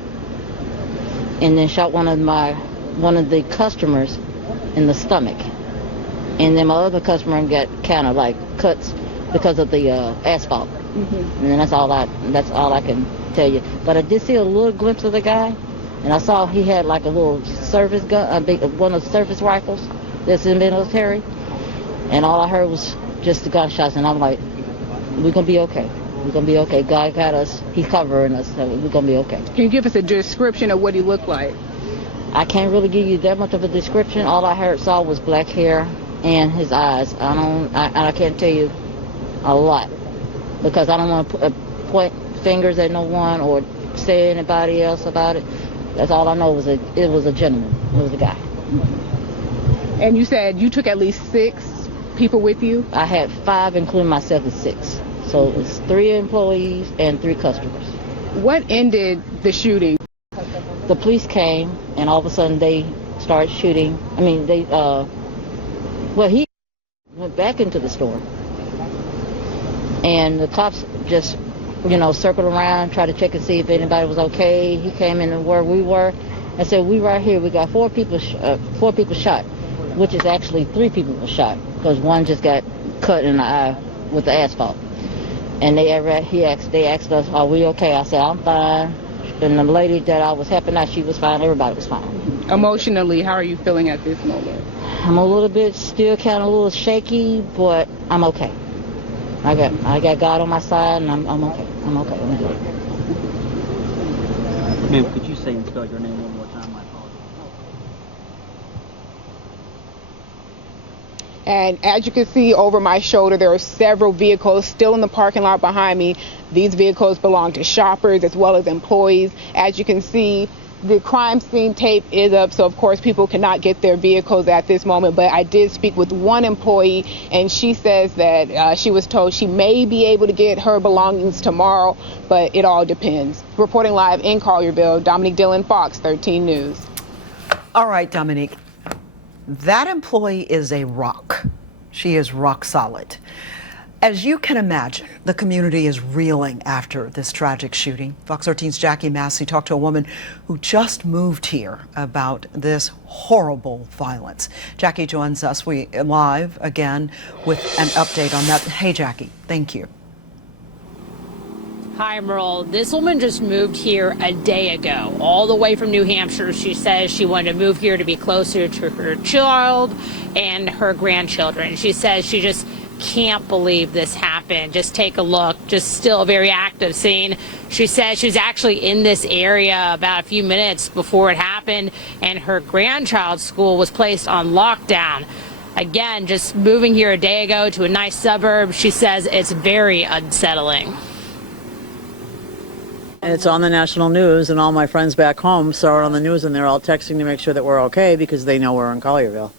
and then shot one of the customers in the stomach. And then my other customer got kind of like cuts because of the asphalt. Mm-hmm. And that's all I can tell you. But I did see a little glimpse of the guy, and I saw he had like a little service gun, one of the service rifles that's in the military. And all I heard was just the gunshots, and I'm like, we're gonna be okay. We're gonna be okay. God got us. He's covering us, so we're gonna be okay. Can you give us a description of what he looked like? I can't really give you that much of a description. All I saw was black hair and his eyes. I can't tell you a lot because I don't want to point fingers at no one or say anybody else about it. That's all I know was it was a gentleman. It was a guy. And you said you took at least 6 people with you? I had 5, including myself, is 6. So it's 3 employees and 3 customers. What ended the shooting? The police came, and all of a sudden they started shooting. I mean, he went back into the store. And the cops just, circled around, tried to check and see if anybody was okay. He came in where we were and said, we right here. We got 4 people shot, which is actually 3 people were shot because one just got cut in the eye with the asphalt. And they asked us, are we okay? I said, I'm fine. And the lady that I was helping out, she was fine. Everybody was fine. Emotionally, how are you feeling at this moment? I'm a little bit, still kind of a little shaky, but I'm okay. I got God on my side, and I'm okay. I'm okay. I'm good. Ma'am, could you say and spell your name one more time? I apologize. And as you can see over my shoulder, there are several vehicles still in the parking lot behind me. These vehicles belong to shoppers as well as employees. As you can see, the crime scene tape is up, so of course people cannot get their vehicles at this moment. But I did speak with one employee, and she says that she was told she may be able to get her belongings tomorrow, but it all depends. Reporting live in Collierville, Dominique Dillon, Fox 13 News. All right, Dominique. That employee is a rock. She is rock solid. As you can imagine, the community is reeling after this tragic shooting. Fox 13's Jackie Massey talked to a woman who just moved here about this horrible violence. Jackie joins us live again with an update on that. Hey, Jackie, thank you. Hi, Merle. This woman just moved here a day ago, all the way from New Hampshire. She says she wanted to move here to be closer to her child and her grandchildren. She says she just can't believe this happened. Just take a look. Just still a very active scene. She says she was actually in this area about a few minutes before it happened, and her grandchild's school was placed on lockdown. Again, just moving here a day ago to a nice suburb. She says it's very unsettling. It's on the national news, and all my friends back home saw it on the news, and they're all texting to make sure that we're okay because they know we're in Collierville.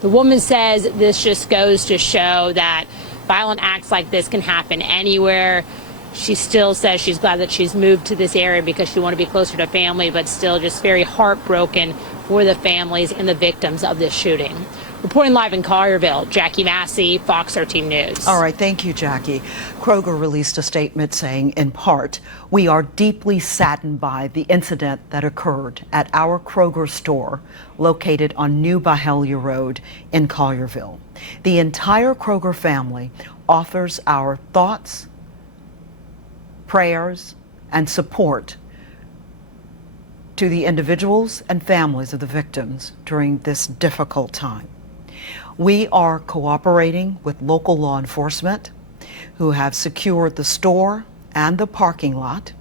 The woman says this just goes to show that violent acts like this can happen anywhere. She still says she's glad that she's moved to this area because she wants to be closer to family, but still just very heartbroken for the families and the victims of this shooting. Reporting live in Collierville, Jackie Massey, Fox 13 News. All right, thank you, Jackie. Kroger released a statement saying, in part, we are deeply saddened by the incident that occurred at our Kroger store located on New Byhalia Road in Collierville. The entire Kroger family offers our thoughts, prayers, and support to the individuals and families of the victims during this difficult time. We are cooperating with local law enforcement who have secured the store and the parking lot.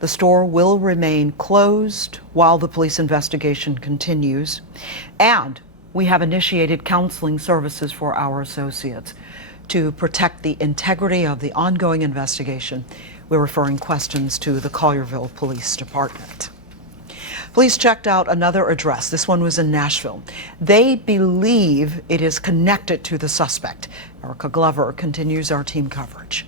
The store will remain closed while the police investigation continues, and we have initiated counseling services for our associates to protect the integrity of the ongoing investigation. We're referring questions to the Collierville Police Department. Police checked out another address. This one was in Nashville. They believe it is connected to the suspect. Erica Glover continues our team coverage.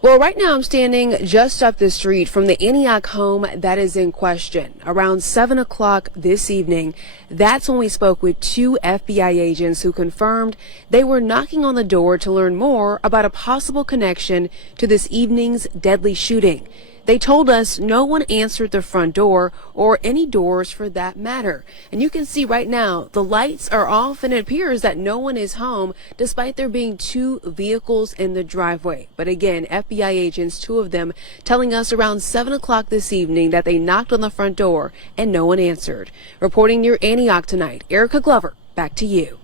Well, right now I'm standing just up the street from the Antioch home that is in question. Around 7 o'clock this evening, that's when we spoke with 2 FBI agents who confirmed they were knocking on the door to learn more about a possible connection to this evening's deadly shooting. They told us no one answered the front door or any doors for that matter. And you can see right now the lights are off and it appears that no one is home despite there being 2 vehicles in the driveway. But again, FBI agents, 2 of them, telling us around 7 o'clock this evening that they knocked on the front door and no one answered. Reporting near Antioch tonight, Erica Glover, back to you.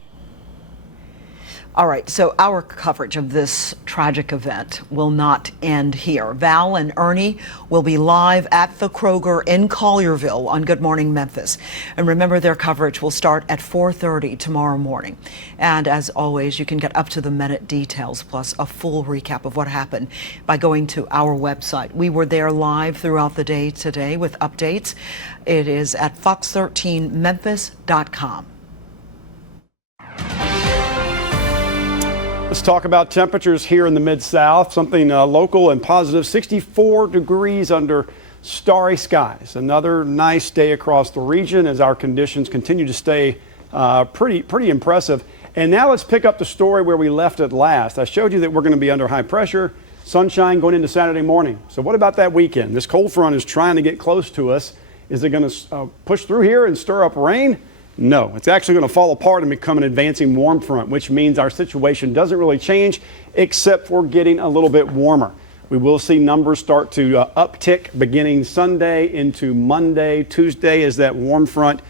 All right, so our coverage of this tragic event will not end here. Val and Ernie will be live at the Kroger in Collierville on Good Morning Memphis. And remember, their coverage will start at 4:30 tomorrow morning. And as always, you can get up-to-the-minute details plus a full recap of what happened by going to our website. We were there live throughout the day today with updates. It is at fox13memphis.com. Let's talk about temperatures here in the Mid-South, something local and positive, 64 degrees under starry skies. Another nice day across the region as our conditions continue to stay pretty impressive. And now let's pick up the story where we left it last. I showed you that we're going to be under high pressure, sunshine going into Saturday morning. So what about that weekend? This cold front is trying to get close to us. Is it going to push through here and stir up rain? No, it's actually going to fall apart and become an advancing warm front, which means our situation doesn't really change except for getting a little bit warmer. We will see numbers start to uptick beginning Sunday into Monday, Tuesday as that warm front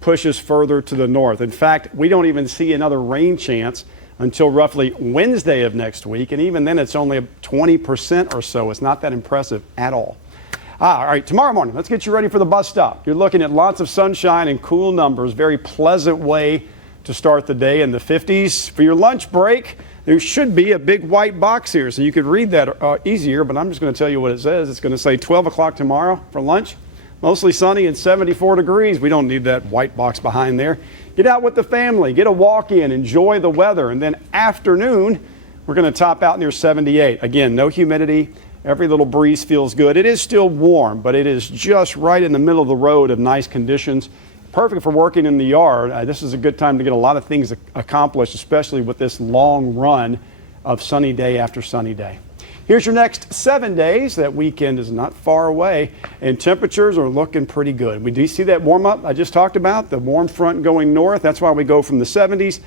pushes further to the north. In fact, we don't even see another rain chance until roughly Wednesday of next week, and even then it's only 20% or so. It's not that impressive at all. All right, tomorrow morning, let's get you ready for the bus stop. You're looking at lots of sunshine and cool numbers. Very pleasant way to start the day in the 50s. For your lunch break, there should be a big white box here, so you could read that easier, but I'm just going to tell you what it says. It's going to say 12 o'clock tomorrow for lunch. Mostly sunny and 74 degrees. We don't need that white box behind there. Get out with the family. Get a walk in. Enjoy the weather. And then afternoon, we're going to top out near 78. Again, no humidity. Every little breeze feels good. It is still warm, but it is just right in the middle of the road of nice conditions. Perfect for working in the yard. This is a good time to get a lot of things accomplished, especially with this long run of sunny day after sunny day. Here's your next 7 days. That weekend is not far away, and temperatures are looking pretty good. We do see that warm up I just talked about, the warm front going north. That's why we go from the 70s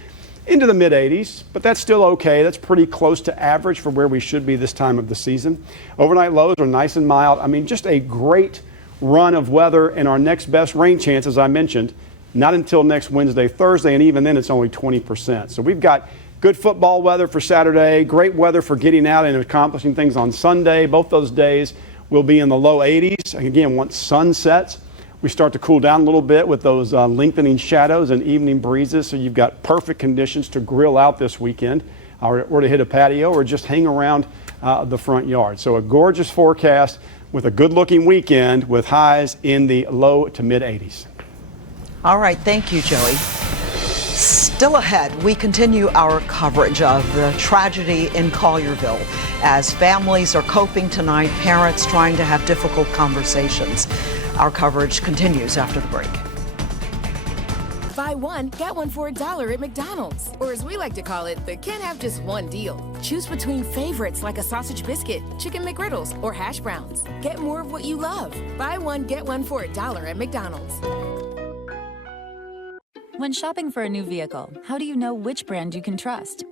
into the mid-80s, but that's still okay. That's pretty close to average for where we should be this time of the season. Overnight lows are nice and mild. I mean, just a great run of weather, and our next best rain chance, as I mentioned, not until next Wednesday, Thursday, and even then it's only 20%. So we've got good football weather for Saturday, great weather for getting out and accomplishing things on Sunday. Both those days will be in the low 80s. And again, once sun sets, we start to cool down a little bit with those lengthening shadows and evening breezes. So you've got perfect conditions to grill out this weekend or to hit a patio or just hang around the front yard. So a gorgeous forecast with a good looking weekend with highs in the low to mid 80s. All right. Thank you, Joey. Still ahead, we continue our coverage of the tragedy in Collierville as families are coping tonight, parents trying to have difficult conversations. Our coverage continues after the break. Buy one, get one for $1 at McDonald's. Or as we like to call it, the can't have just one deal. Choose between favorites like a sausage biscuit, chicken McGriddles, or hash browns. Get more of what you love. Buy one, get one for $1 at McDonald's. When shopping for a new vehicle, how do you know which brand you can trust?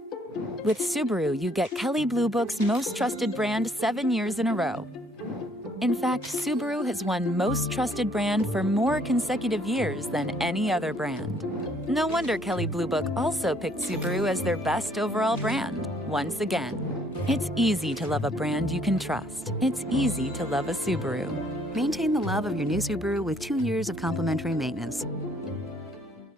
With Subaru, you get Kelley Blue Book's most trusted brand 7 years in a row. In fact, Subaru has won most trusted brand for more consecutive years than any other brand. No wonder Kelley Blue Book also picked Subaru as their best overall brand, once again. It's easy to love a brand you can trust. It's easy to love a Subaru. Maintain the love of your new Subaru with 2 years of complimentary maintenance.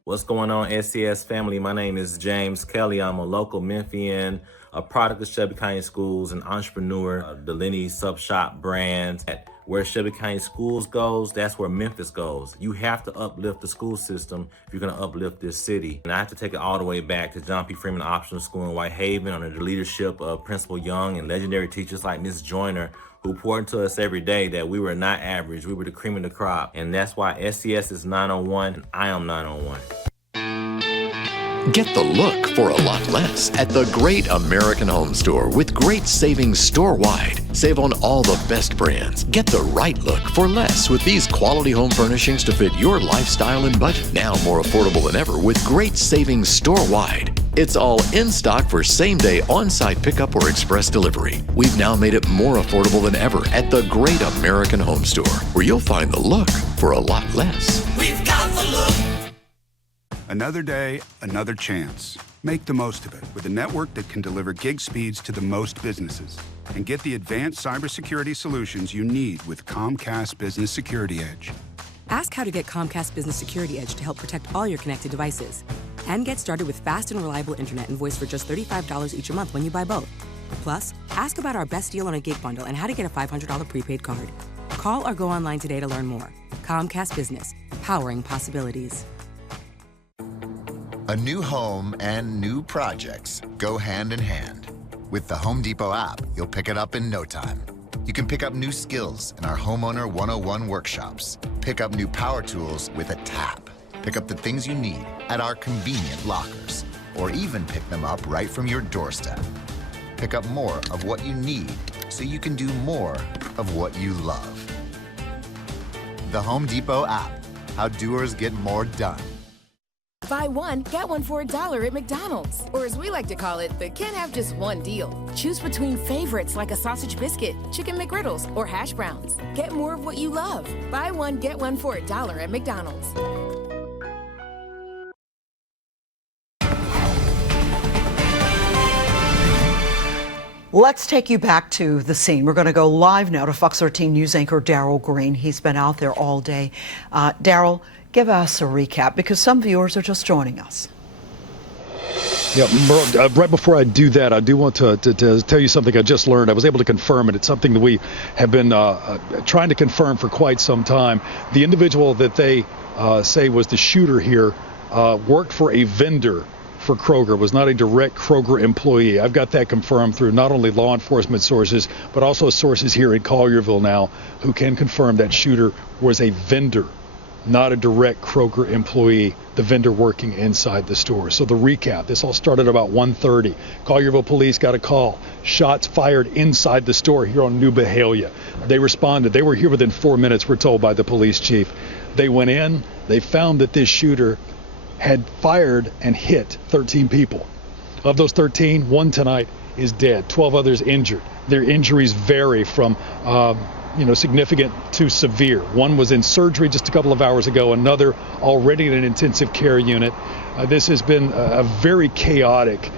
What's going on, SCS family? My name is James Kelly. I'm a local Memphian, a product of Shelby County Schools, an entrepreneur of the Lenny Sub Shop brand. Where Shelby County Schools goes, that's where Memphis goes. You have to uplift the school system if you're gonna uplift this city. And I have to take it all the way back to John P. Freeman Optional School in Whitehaven under the leadership of Principal Young and legendary teachers like Ms. Joyner, who poured into us every day that we were not average, we were the cream of the crop. And that's why SCS is 901 and I am 901. Get the look for a lot less at the Great American Home Store with great savings store-wide. Save on all the best brands. Get the right look for less with these quality home furnishings to fit your lifestyle and budget. Now more affordable than ever with great savings store-wide. It's all in stock for same-day on-site pickup or express delivery. We've now made it more affordable than ever at the Great American Home Store, where you'll find the look for a lot less. We've got the look. Another day, another chance. Make the most of it with a network that can deliver gig speeds to the most businesses. And get the advanced cybersecurity solutions you need with Comcast Business Security Edge. Ask how to get Comcast Business Security Edge to help protect all your connected devices. And get started with fast and reliable internet and voice for just $35 each a month when you buy both. Plus, ask about our best deal on a gig bundle and how to get a $500 prepaid card. Call or go online today to learn more. Comcast Business, powering possibilities. A new home and new projects go hand in hand. With the Home Depot app, you'll pick it up in no time. You can pick up new skills in our Homeowner 101 workshops. Pick up new power tools with a tap. Pick up the things you need at our convenient lockers. Or even pick them up right from your doorstep. Pick up more of what you need so you can do more of what you love. The Home Depot app. How doers get more done. Buy one, get one for $1 at McDonald's. Or as we like to call it, the can't have just one deal. Choose between favorites like a sausage biscuit, chicken McGriddles, or hash browns. Get more of what you love. Buy one, get one for $1 at McDonald's. Let's take you back to the scene. We're going to go live now to Fox 13 News anchor Daryl Green. He's been out there all day. Daryl, give us a recap because some viewers are just joining us. Yeah, Merle, right before I do that, I do want to tell you something I just learned. I was able to confirm it. It's something that we have been trying to confirm for quite some time. The individual that they say was the shooter here worked for a vendor for Kroger, was not a direct Kroger employee. I've got that confirmed through not only law enforcement sources, but also sources here in Collierville now who can confirm that shooter was a vendor, not a direct Kroger employee, the vendor working inside the store. So the recap, this all started about 1:30. Collierville police got a call. Shots fired inside the store here on New Byhalia. They responded. They were here within 4 minutes, we're told by the police chief. They went in, they found that this shooter had fired and hit 13 people. Of those 13, one tonight is dead, 12 others injured. Their injuries vary from significant to severe. One was in surgery just a couple of hours ago, another already in an intensive care unit. This has been a very chaotic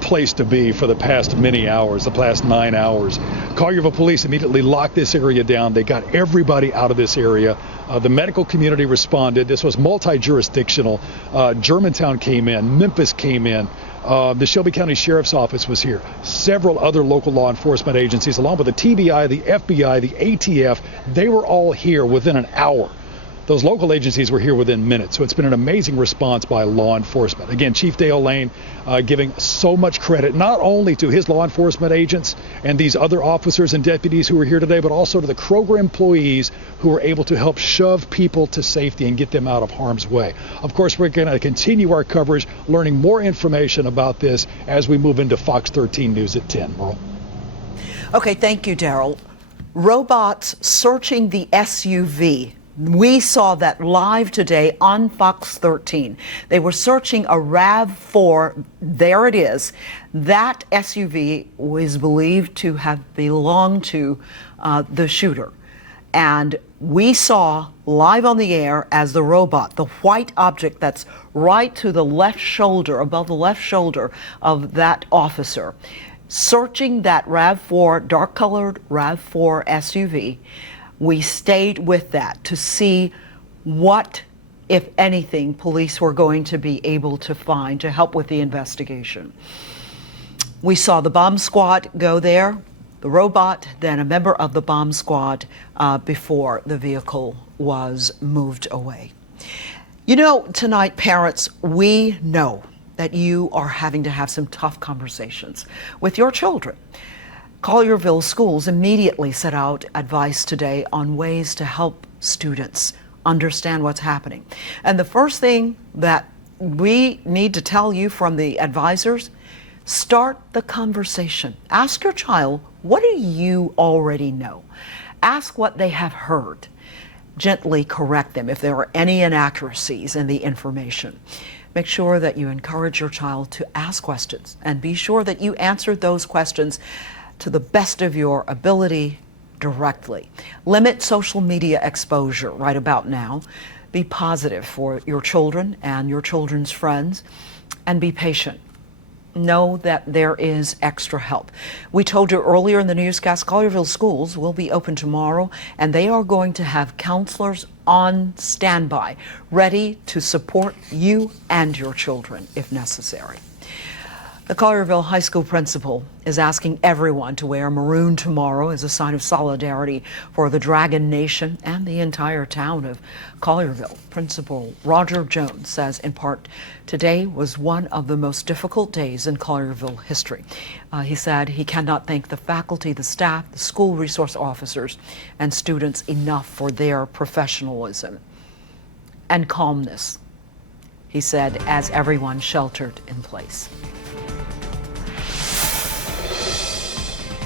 place to be for the past many hours, the past 9 hours. Collierville police immediately locked this area down. They got everybody out of this area. The medical community responded. This was multi-jurisdictional. Germantown came in. Memphis came in. The Shelby County Sheriff's Office was here. Several other local law enforcement agencies, along with the TBI, the FBI, the ATF, they were all here within an hour those local agencies were here within minutes. So it's been an amazing response by law enforcement. Again, Chief Dale Lane giving so much credit, not only to his law enforcement agents and these other officers and deputies who were here today, but also to the Kroger employees who were able to help shove people to safety and get them out of harm's way. Of course, we're going to continue our coverage, learning more information about this as we move into Fox 13 News at 10. Merle. Okay, thank you, Daryl. Robots searching the SUV. We saw that live today on Fox 13. They were searching a RAV4. There it is. That SUV was believed to have belonged to the shooter. And we saw live on the air as the robot, the white object that's right to the left shoulder, above the left shoulder of that officer, searching that RAV4, dark-colored RAV4 SUV. We stayed with that to see what, if anything, police were going to be able to find to help with the investigation. We saw the bomb squad go there, the robot, then a member of the bomb squad before the vehicle was moved away. You know, tonight, parents, we know that you are having to have some tough conversations with your children. Collierville schools immediately set out advice today on ways to help students understand what's happening. And the first thing that we need to tell you from the advisors, start the conversation. Ask your child, what do you already know? Ask what they have heard. Gently correct them if there are any inaccuracies in the information. Make sure that you encourage your child to ask questions and be sure that you answer those questions to the best of your ability directly. Limit social media exposure right about now. Be positive for your children and your children's friends, and be patient. Know that there is extra help. We told you earlier in the newscast, Collierville schools will be open tomorrow, and they are going to have counselors on standby, ready to support you and your children if necessary. The Collierville High School principal is asking everyone to wear maroon tomorrow as a sign of solidarity for the Dragon Nation and the entire town of Collierville. Principal Roger Jones says, in part, today was one of the most difficult days in Collierville history. He said he cannot thank the faculty, the staff, the school resource officers, and students enough for their professionalism and calmness, he said, as everyone sheltered in place.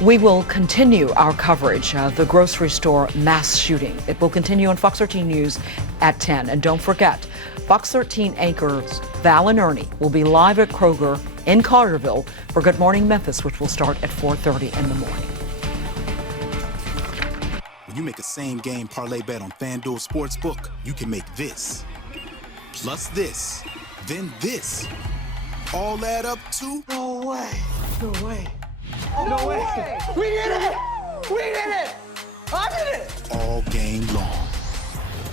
We will continue our coverage of the grocery store mass shooting. It will continue on Fox 13 News at 10. And don't forget, Fox 13 anchors Val and Ernie will be live at Kroger in Collierville for Good Morning Memphis, which will start at 4:30 in the morning. When you make a same-game parlay bet on FanDuel Sportsbook, you can make this, plus this, then this, all add up to... No way. No way. No way! We did it! We did it! I did it! All game long.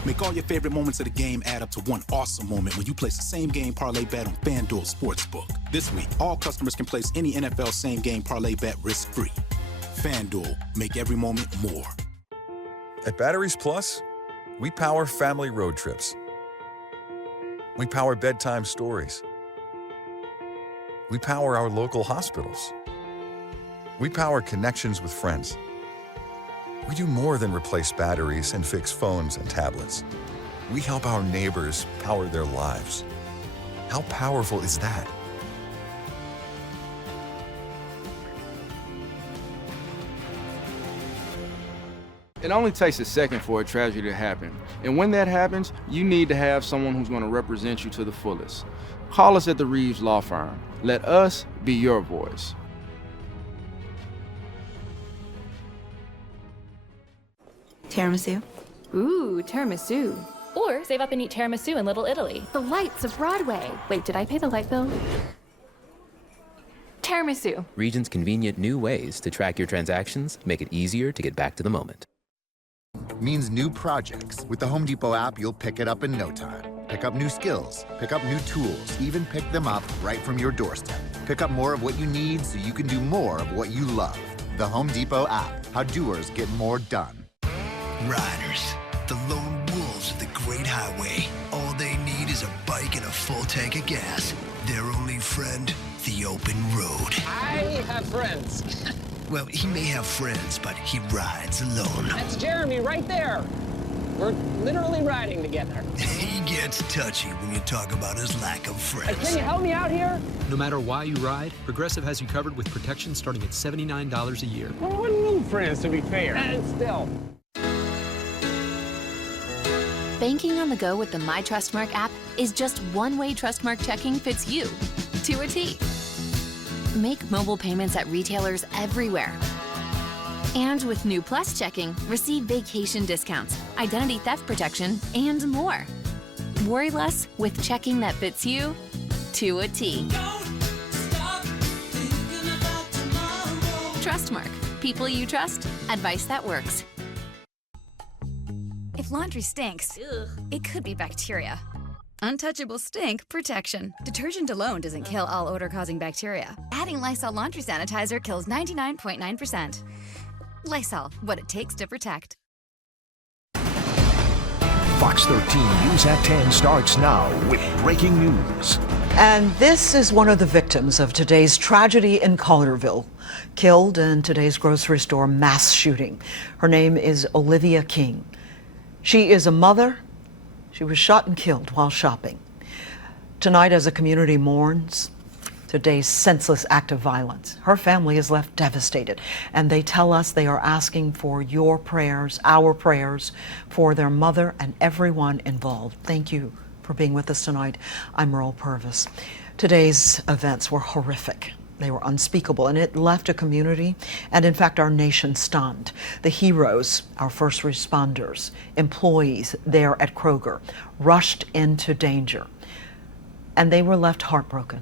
Make all your favorite moments of the game add up to one awesome moment when you place the same game parlay bet on FanDuel Sportsbook. This week, all customers can place any NFL same game parlay bet risk-free. FanDuel, make every moment more. At Batteries Plus, we power family road trips. We power bedtime stories. We power our local hospitals. We power connections with friends. We do more than replace batteries and fix phones and tablets. We help our neighbors power their lives. How powerful is that? It only takes a second for a tragedy to happen. And when that happens, you need to have someone who's going to represent you to the fullest. Call us at the Reeves Law Firm. Let us be your voice. Tiramisu? Ooh, tiramisu. Or save up and eat tiramisu in Little Italy. The lights of Broadway. Wait, did I pay the light bill? Tiramisu. Regions' convenient new ways to track your transactions make it easier to get back to the moment. Means new projects. With the Home Depot app, you'll pick it up in no time. Pick up new skills, pick up new tools, even pick them up right from your doorstep. Pick up more of what you need so you can do more of what you love. The Home Depot app. How doers get more done. Riders, the lone wolves of the great is a bike and a full tank of gas. Their only friend, the open road. I have friends. Well, he may have friends, but he rides alone. That's Jeremy right there. We're literally riding together. He gets touchy when you talk about his lack of friends. Can you help me out here? No matter why you ride, Progressive has you covered with protection starting at $79 a year. Well, we need friends, to be fair. And still. Banking on the go with the My Trustmark app is just one way Trustmark checking fits you to a T. Make mobile payments at retailers everywhere. And with new Plus checking, receive vacation discounts, identity theft protection, and more. Worry less with checking that fits you to a T. Trustmark. People you trust. Advice that works. If laundry stinks, it could be bacteria. Untouchable stink protection. Detergent alone doesn't kill all odor-causing bacteria. Adding Lysol laundry sanitizer kills 99.9%. Lysol, what it takes to protect. Fox 13 News at 10 starts now with breaking news. And this is one of the victims of today's tragedy in Collierville, killed in today's grocery store mass shooting. Her name is Olivia King. She is a mother. She was shot and killed while shopping. Tonight, as the community mourns today's senseless act of violence, her family is left devastated, and they tell us they are asking for your prayers, our prayers, for their mother and everyone involved. Thank you for being with us tonight. I'm Merle Purvis. Today's events were horrific. They were unspeakable, and it left a community and, in fact, our nation stunned. The heroes, our first responders, employees there at Kroger, rushed into danger, and they were left heartbroken.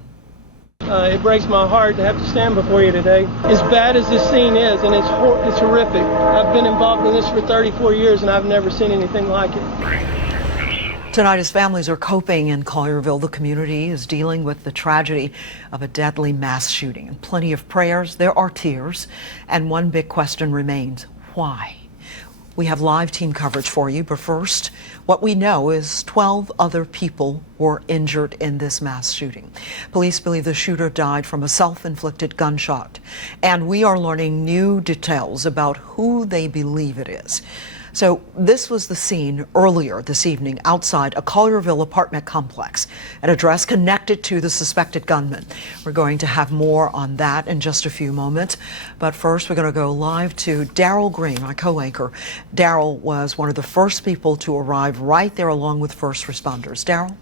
It breaks my heart to have to stand before you today. As bad as this scene is, and it's horrific. I've been involved in this for 34 years, and I've never seen anything like it. Tonight, as families are coping in Collierville, the community is dealing with the tragedy of a deadly mass shooting. And plenty of prayers, there are tears, and one big question remains: why? We have live team coverage for you, but first, what we know is 12 other people were injured in this mass shooting. Police believe the shooter died from a self-inflicted gunshot, and we are learning new details about who they believe it is. So this was the scene earlier this evening outside a Collierville apartment complex, an address connected to the suspected gunman. We're going to have more on that in just a few moments. But first, we're going to go live to Daryl Green, my co-anchor. Daryl was one of the first people to arrive right there along with first responders. Daryl?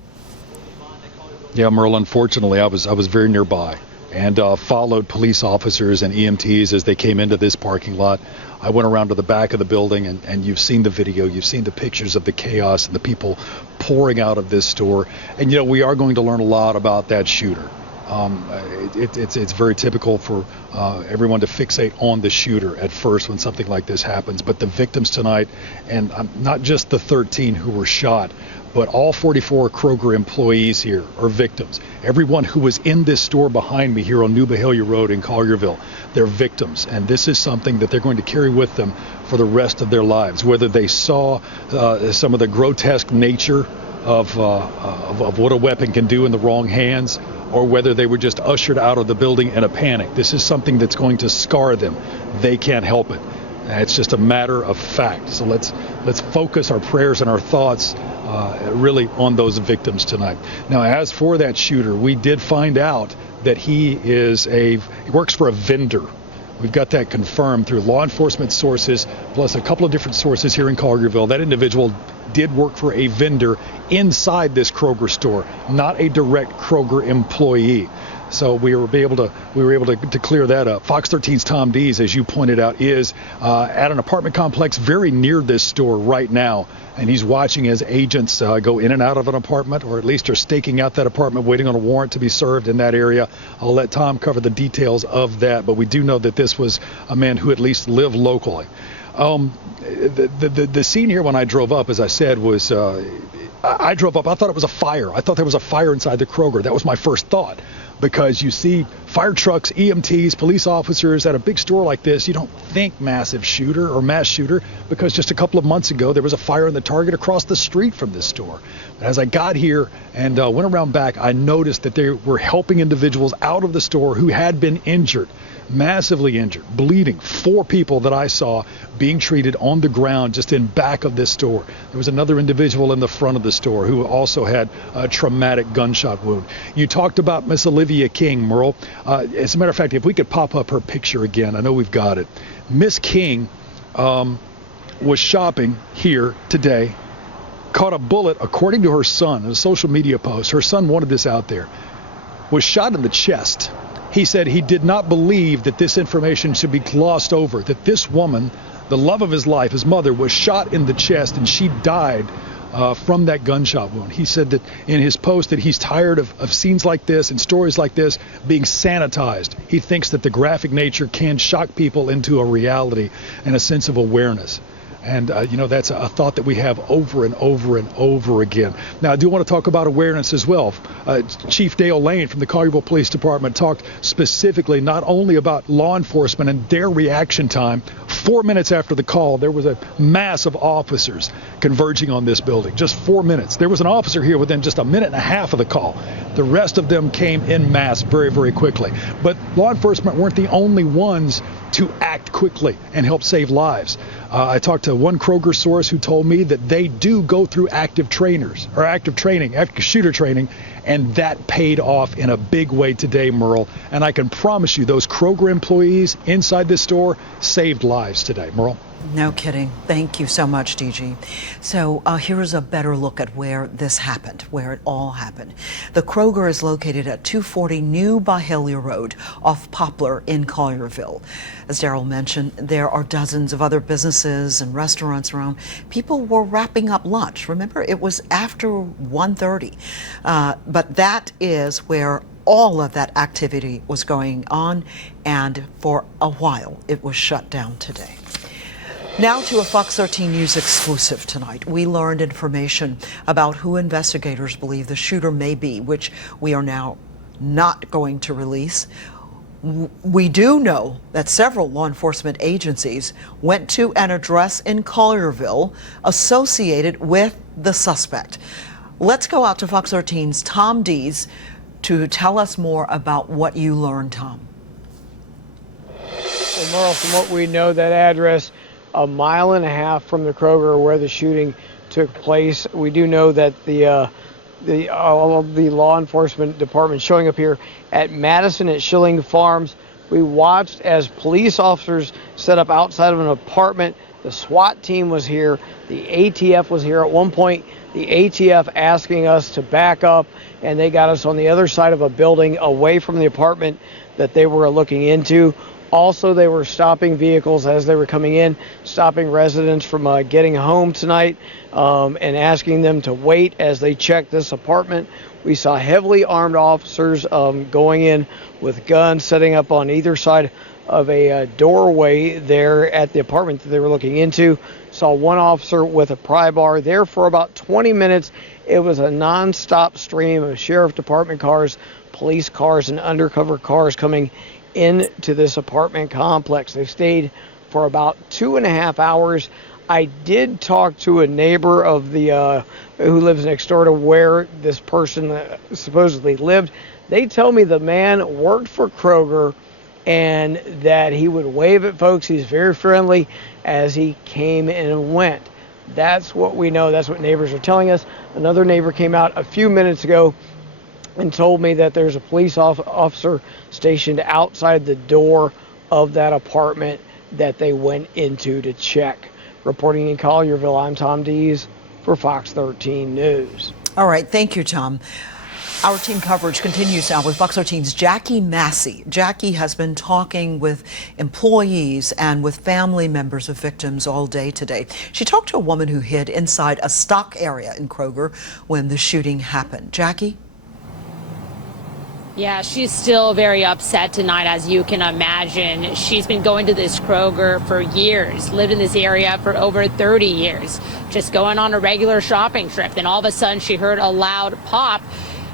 Yeah, Merle, unfortunately, I was very nearby and followed police officers and EMTs as they came into this parking lot. I went around to the back of the building, and you've seen the video, you've seen the pictures of the chaos and the people pouring out of this store. And, you know, we are going to learn a lot about that shooter. It's very typical for everyone to fixate on the shooter at first when something like this happens. But the victims tonight, and not just the 13 who were shot, but all 44 Kroger employees here are victims. Everyone who was in this store behind me here on New Mahalia Road in Collierville, they're victims. And this is something that they're going to carry with them for the rest of their lives, whether they saw some of the grotesque nature of what a weapon can do in the wrong hands, or whether they were just ushered out of the building in a panic. This is something that's going to scar them. They can't help it. It's just a matter of fact. So let's focus our prayers and our thoughts really on those victims tonight. Now, as for that shooter, we did find out that he works for a vendor. We've got that confirmed through law enforcement sources, plus a couple of different sources here in Collierville. That individual did work for a vendor inside this Kroger store, not a direct Kroger employee. So we were able to clear that up. Fox 13's Tom Dees, as you pointed out, is at an apartment complex very near this store right now, and he's watching as agents go in and out of an apartment, or at least are staking out that apartment, waiting on a warrant to be served in that area. I'll let Tom cover the details of that, but we do know that this was a man who at least lived locally. The scene here when I drove up, as I said, was I drove up. I thought it was a fire. I thought there was a fire inside the Kroger. That was my first thought. Because you see fire trucks, EMTs, police officers at a big store like this, you don't think massive shooter or mass shooter, because just a couple of months ago there was a fire in the Target across the street from this store. As I got here and went around back, I noticed that they were helping individuals out of the store who had been injured, massively injured, bleeding. 4 people that I saw being treated on the ground just in back of this store. There was another individual in the front of the store who also had a traumatic gunshot wound. You talked about Miss Olivia King, Merle. As a matter of fact, if we could pop up her picture again, I know we've got it. Miss King was shopping here today, caught a bullet, according to her son, in a social media post. Her son wanted this out there. Was shot in the chest. He said he did not believe that this information should be glossed over, that this woman, the love of his life, his mother, was shot in the chest and she died from that gunshot wound. He said that in his post that he's tired of scenes like this and stories like this being sanitized. He thinks that the graphic nature can shock people into a reality and a sense of awareness. And, that's a thought that we have over and over and over again. Now, I do want to talk about awareness as well. Chief Dale Lane from the Collierville Police Department talked specifically not only about law enforcement and their reaction time. 4 minutes after the call, there was a mass of officers converging on this building. Just 4 minutes. There was an officer here within just a minute and a half of the call. The rest of them came en masse very, very quickly. But law enforcement weren't the only ones to act quickly and help save lives. I talked to one Kroger source who told me that they do go through active shooter training, and that paid off in a big way today, Merle. And I can promise you those Kroger employees inside this store saved lives today, Merle. No kidding. Thank you so much, DG. So here's a better look at where this happened, where it all happened. The Kroger is located at 240 New Byhalia Road off Poplar in Collierville. As Daryl mentioned, there are dozens of other businesses and restaurants around. People were wrapping up lunch. Remember, it was after 1:30. But that is where all of that activity was going on, and for a while it was shut down today. Now to a Fox 13 News exclusive tonight. We learned information about who investigators believe the shooter may be, which we are now not going to release. We do know that several law enforcement agencies went to an address in Collierville associated with the suspect. Let's go out to Fox 13's Tom Dees to tell us more about what you learned, Tom. Well, Merle, from what we know, that address a mile and a half from the Kroger where the shooting took place. We do know that all of the law enforcement department showing up here at Madison at Schilling Farms. We watched as police officers set up outside of an apartment. The SWAT team was here. The ATF was here. At one point, the ATF asking us to back up, and they got us on the other side of a building away from the apartment that they were looking into. Also, they were stopping vehicles as they were coming in, stopping residents from getting home tonight, and asking them to wait as they checked this apartment. We saw heavily armed officers going in with guns, setting up on either side of a doorway there at the apartment that they were looking into. Saw one officer with a pry bar there for about 20 minutes. It was a non-stop stream of sheriff department cars, police cars, and undercover cars coming into this apartment complex. They stayed for about 2.5 hours. I did talk to a neighbor of the who lives next door to where this person supposedly lived. They tell me the man worked for Kroger and that he would wave at folks. He's very friendly as he came and went. That's what we know. That's what neighbors are telling us. Another neighbor came out a few minutes ago and told me that there's a police officer stationed outside the door of that apartment that they went into to check. Reporting in Collierville, I'm Tom Dees for Fox 13 News. All right, thank you, Tom. Our team coverage continues now with Fox 13's Jackie Massey. Jackie has been talking with employees and with family members of victims all day today. She talked to a woman who hid inside a stock area in Kroger when the shooting happened. Jackie? Yeah, she's still very upset tonight, as you can imagine. She's been going to this Kroger for years, lived in this area for over 30 years, just going on a regular shopping trip. Then all of a sudden she heard a loud pop.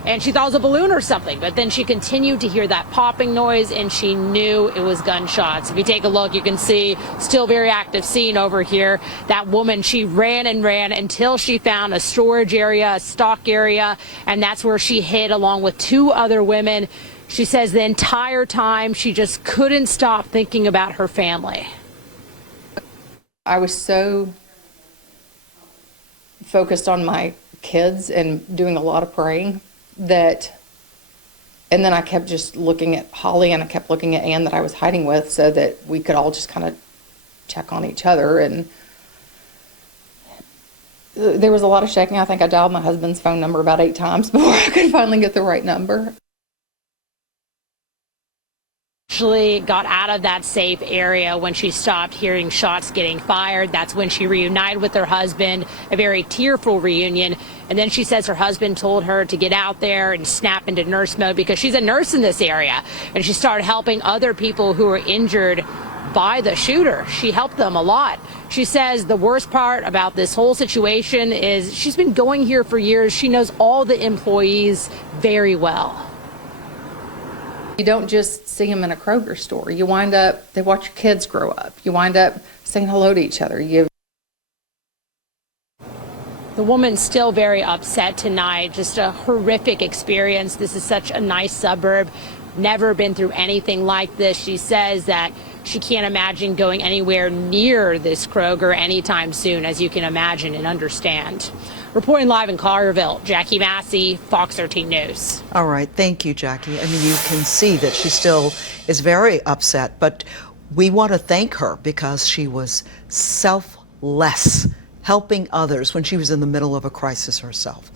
and she thought it was a balloon or something. But then she continued to hear that popping noise, and she knew it was gunshots. If you take a look, you can see still very active scene over here. That woman, she ran and ran until she found a storage area, a stock area, and that's where she hid along with 2 other women. She says the entire time she just couldn't stop thinking about her family. I was so focused on my kids and doing a lot of praying and then I kept just looking at Holly and I kept looking at Ann that I was hiding with so that we could all just kind of check on each other. And there was a lot of shaking. I think I dialed my husband's phone number about 8 times before I could finally get the right number. Actually got out of that safe area when she stopped hearing shots getting fired. That's when she reunited with her husband, a very tearful reunion. And then she says her husband told her to get out there and snap into nurse mode because she's a nurse in this area. And she started helping other people who were injured by the shooter. She helped them a lot. She says the worst part about this whole situation is she's been going here for years. She knows all the employees very well. You don't just see them in a Kroger store. You wind up, they watch your kids grow up. You wind up saying hello to each other. The woman's still very upset tonight. Just a horrific experience. This is such a nice suburb. Never been through anything like this. She says that she can't imagine going anywhere near this Kroger anytime soon, as you can imagine and understand. Reporting live in Collierville, Jackie Massey, Fox 13 News. All right. Thank you, Jackie. I mean, you can see that she still is very upset, but we want to thank her because she was selfless, helping others when she was in the middle of a crisis herself.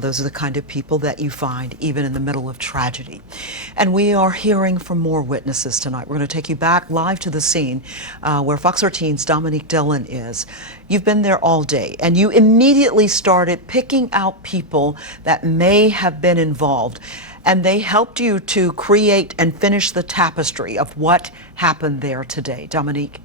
Those are the kind of people that you find even in the middle of tragedy. And we are hearing from more witnesses tonight. We're going to take you back live to the scene where Fox 13's Dominique Dillon is. You've been there all day, and you immediately started picking out people that may have been involved. And they helped you to create and finish the tapestry of what happened there today. Dominique?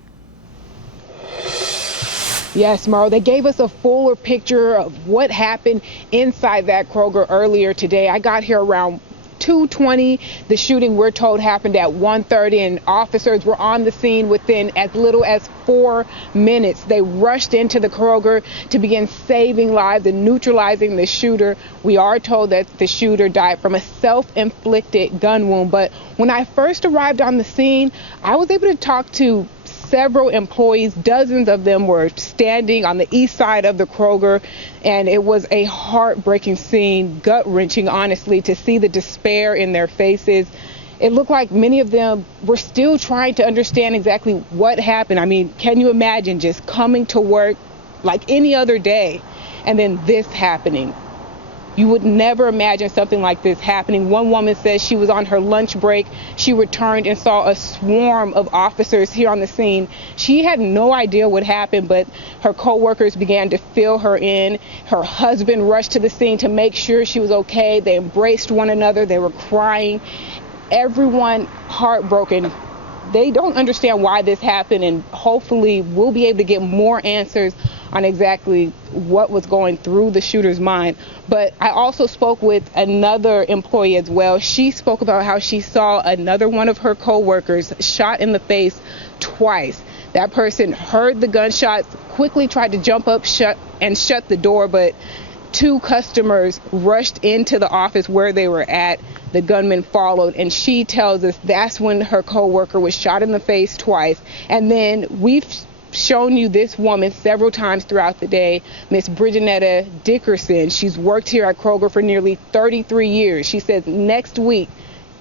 Yes, Mauro, they gave us a fuller picture of what happened inside that Kroger earlier today. I got here around 2:20. The shooting, we're told, happened at 1:30, and officers were on the scene within as little as 4 minutes. They rushed into the Kroger to begin saving lives and neutralizing the shooter. We are told that the shooter died from a self-inflicted gun wound, but when I first arrived on the scene, I was able to talk to several employees. Dozens of them were standing on the east side of the Kroger, and it was a heartbreaking scene, gut-wrenching, honestly, to see the despair in their faces. It looked like many of them were still trying to understand exactly what happened. I mean, can you imagine just coming to work like any other day and then this happening? You would never imagine something like this happening. One woman says she was on her lunch break. She returned and saw a swarm of officers here on the scene. She had no idea what happened, but her co-workers began to fill her in. Her husband rushed to the scene to make sure she was okay. They embraced one another. They were crying. Everyone heartbroken. They don't understand why this happened, and hopefully we'll be able to get more answers on exactly what was going through the shooter's mind. But I also spoke with another employee as well. She spoke about how she saw another one of her co-workers shot in the face twice. That person heard the gunshots, quickly tried to jump up, shut the door, but 2 customers rushed into the office where they were at. The gunman followed, and she tells us that's when her co-worker was shot in the face twice. And then we've shown you this woman several times throughout the day, Miss Bridgenetta Dickerson. She's worked here at Kroger for nearly 33 years. She says next week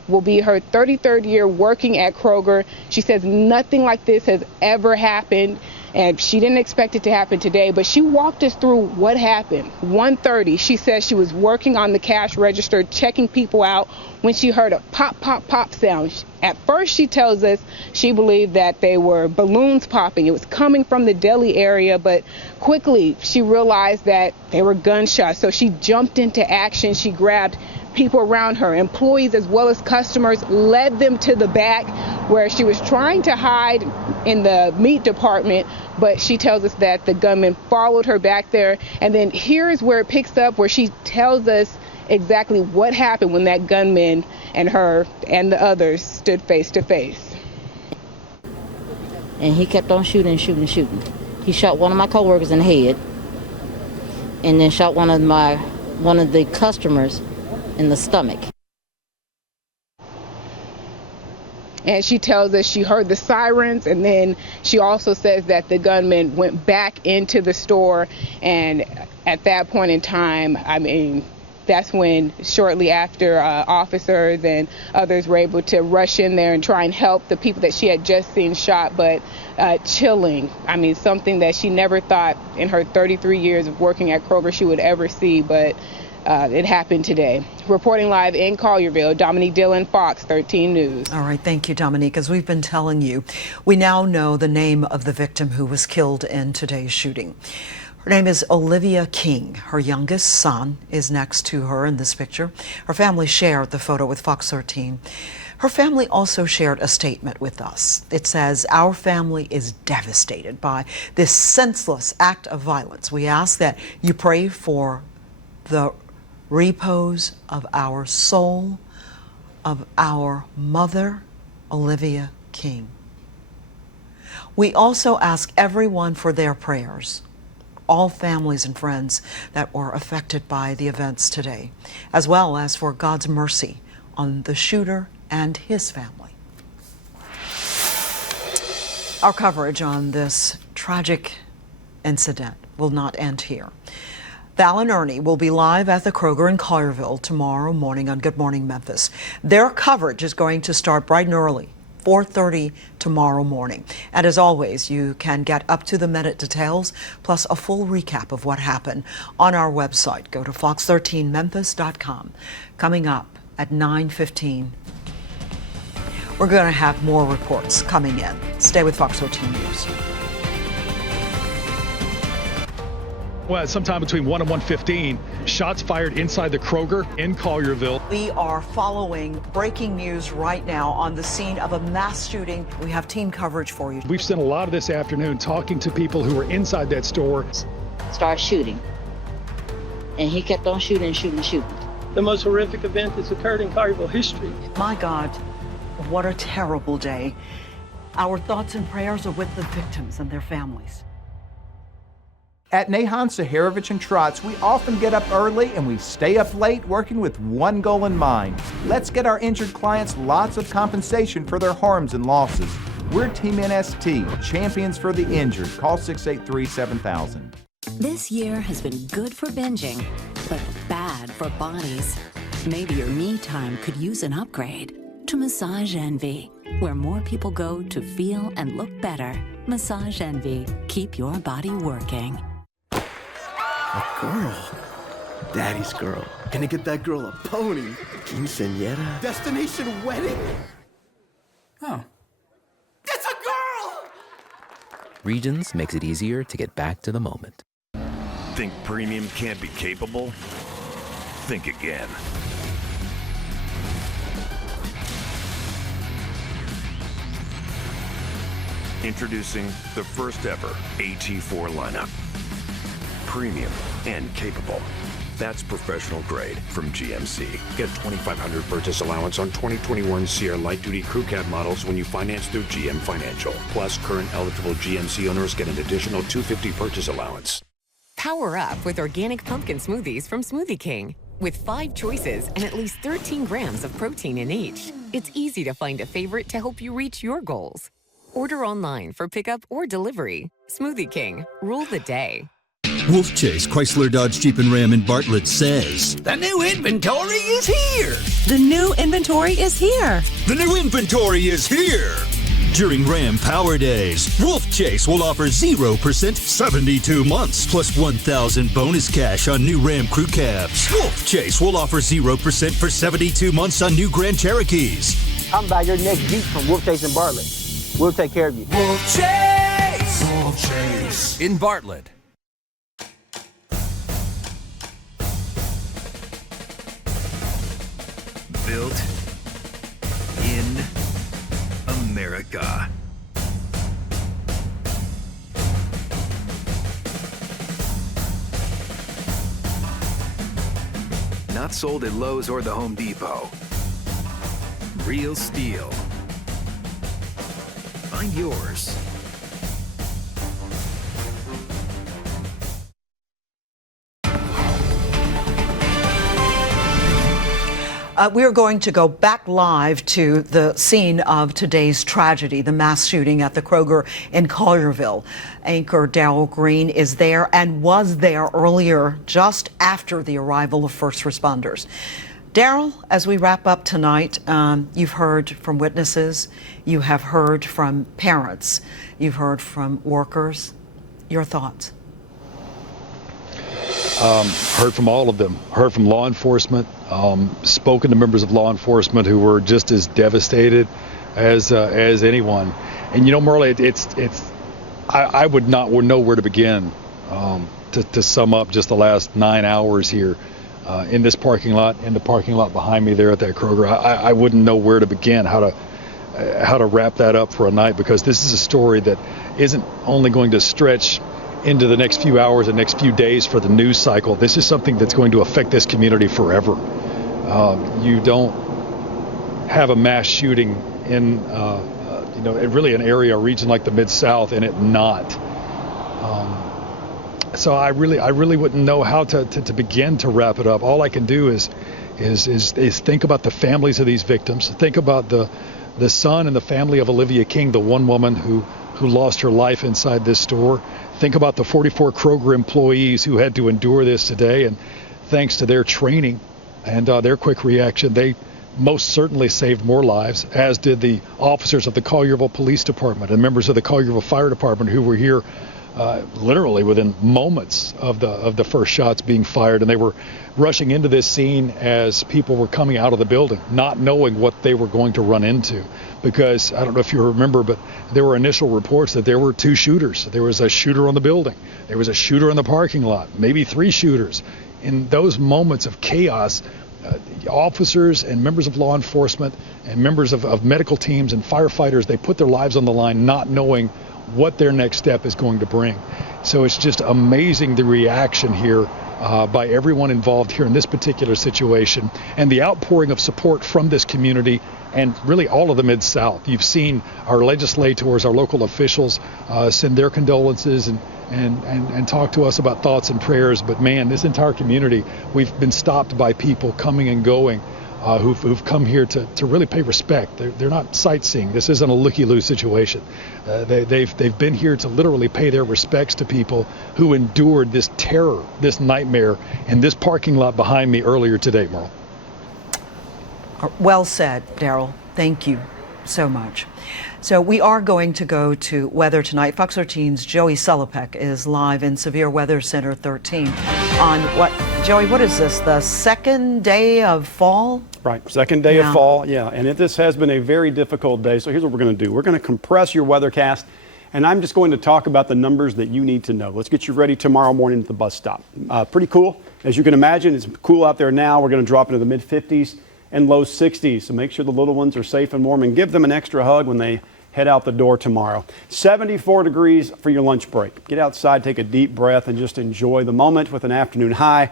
will be her 33rd year working at Kroger. She says nothing like this has ever happened, and she didn't expect it to happen today, but she walked us through what happened. 1:30, she says she was working on the cash register, checking people out, when she heard a pop, pop, pop sound. At first, she tells us she believed that they were balloons popping. It was coming from the deli area, but quickly she realized that they were gunshots. So she jumped into action. She grabbed people around her, employees as well as customers, led them to the back where she was trying to hide in the meat department, but she tells us that the gunman followed her back there. And then here is where it picks up, where she tells us exactly what happened when that gunman and her and the others stood face to face. And he kept on shooting. He shot one of my coworkers in the head, and then shot one of the customers in the stomach. And she tells us she heard the sirens, and then she also says that the gunman went back into the store, and at that point in time, that's when, shortly after, officers and others were able to rush in there and try and help the people that she had just seen shot. But chilling. Something that she never thought in her 33 years of working at Kroger she would ever see, but it happened today. Reporting live in Collierville, Dominique Dillon, Fox 13 News. All right, thank you, Dominique. As we've been telling you, we now know the name of the victim who was killed in today's shooting. Her name is Olivia King. Her youngest son is next to her in this picture. Her family shared the photo with Fox 13. Her family also shared a statement with us. It says, "Our family is devastated by this senseless act of violence. We ask that you pray for the repose of our soul, of our mother, Olivia King. We also ask everyone for their prayers, all families and friends that were affected by the events today, as well as for God's mercy on the shooter and his family." Our coverage on this tragic incident will not end here. Val and Ernie will be live at the Kroger in Collierville tomorrow morning on Good Morning Memphis. Their coverage is going to start bright and early, 4:30 tomorrow morning. And as always, you can get up-to-the-minute details plus a full recap of what happened on our website. Go to fox13memphis.com. Coming up at 9:15, we're going to have more reports coming in. Stay with Fox 13 News. Well, sometime between 1 and 1:15, shots fired inside the Kroger in Collierville. We are following breaking news right now on the scene of a mass shooting. We have team coverage for you. We've spent a lot of this afternoon talking to people who were inside that store. Started shooting. And he kept on shooting. The most horrific event that's occurred in Collierville history. My God, what a terrible day. Our thoughts and prayers are with the victims and their families. At Nahan, Saharovich and Trotz, we often get up early and we stay up late working with one goal in mind. Let's get our injured clients lots of compensation for their harms and losses. We're Team NST, champions for the injured. Call 683-7000. This year has been good for binging, but bad for bodies. Maybe your me time could use an upgrade to Massage Envy, where more people go to feel and look better. Massage Envy. Keep your body working. A girl. Daddy's girl. Gonna get that girl a pony. Quinceañera. Destination wedding? Oh. That's a girl! Regions makes it easier to get back to the moment. Think premium can't be capable? Think again. Introducing the first ever AT4 lineup. Premium and capable. That's professional grade from GMC. Get $2,500 purchase allowance on 2021 Sierra light-duty crew cab models when you finance through GM Financial. Plus, current eligible GMC owners get an additional $250 purchase allowance. Power up with organic pumpkin smoothies from Smoothie King. With 5 choices and at least 13 grams of protein in each. It's easy to find a favorite to help you reach your goals. Order online for pickup or delivery. Smoothie King. Rule the day. Wolf Chase, Chrysler, Dodge, Jeep, and Ram in Bartlett says, The new inventory is here! The new inventory is here! The new inventory is here! During Ram Power Days, Wolf Chase will offer 0% 72 months plus $1,000 bonus cash on new Ram crew cabs. Wolf Chase will offer 0% for 72 months on new Grand Cherokees. I'm by your next Jeep from Wolf Chase in Bartlett. We'll take care of you. Wolf Chase! Wolf Chase in Bartlett. Built in America. not sold at Lowe's or the Home Depot. Real STIHL. Find yours. We are going to go back live to the scene of today's tragedy, the mass shooting at the Kroger in Collierville. Anchor Daryl Green is there and was there earlier, just after the arrival of first responders. Daryl, as we wrap up tonight, you've heard from witnesses, you have heard from parents, you've heard from workers. Your thoughts? Heard from all of them. Heard from law enforcement. Spoken to members of law enforcement who were just as devastated as anyone. And Merle, I would not know where to begin to sum up just the last 9 hours here in this parking lot, in the parking lot behind me there at that Kroger. I wouldn't know where to begin, how to wrap that up for a night, because this is a story that isn't only going to stretch into the next few hours and next few days for the news cycle. This is something that's going to affect this community forever. You don't have a mass shooting in, really an area, a region like the Mid-South, and it not. So I really wouldn't know how to begin to wrap it up. All I can do is think about the families of these victims. Think about the son and the family of Olivia King, the one woman who lost her life inside this store. Think about the 44 Kroger employees who had to endure this today, and thanks to their training and their quick reaction, they most certainly saved more lives, as did the officers of the Collierville Police Department and members of the Collierville Fire Department who were here literally within moments of the first shots being fired, and they were rushing into this scene as people were coming out of the building, not knowing what they were going to run into. Because I don't know if you remember, but there were initial reports that there were 2 shooters. There was a shooter on the building. There was a shooter in the parking lot, maybe 3 shooters. In those moments of chaos, officers and members of law enforcement and members of medical teams and firefighters, they put their lives on the line not knowing what their next step is going to bring. So it's just amazing, the reaction here by everyone involved here in this particular situation, and the outpouring of support from this community and really all of the Mid-South. You've seen our legislators, our local officials send their condolences and talk to us about thoughts and prayers. But man, this entire community, we've been stopped by people coming and going who've come here to really pay respect. They're not sightseeing. This isn't a looky-loo situation. They've been here to literally pay their respects to people who endured this terror, this nightmare in this parking lot behind me earlier today, Merle. Well said, Daryl. Thank you so much. So we are going to go to weather tonight. Fox 13's Joey Selipek is live in Severe Weather Center 13 on Joey, what is this, the second day of fall? Right, second day of fall, yeah. And this has been a very difficult day. So here's what we're going to do. We're going to compress your weathercast, and I'm just going to talk about the numbers that you need to know. Let's get you ready tomorrow morning at the bus stop. Pretty cool. As you can imagine, it's cool out there now. We're going to drop into the mid-50s and low 60s. So make sure the little ones are safe and warm, and give them an extra hug when they head out the door tomorrow. 74 degrees for your lunch break. Get outside, take a deep breath, and just enjoy the moment with an afternoon high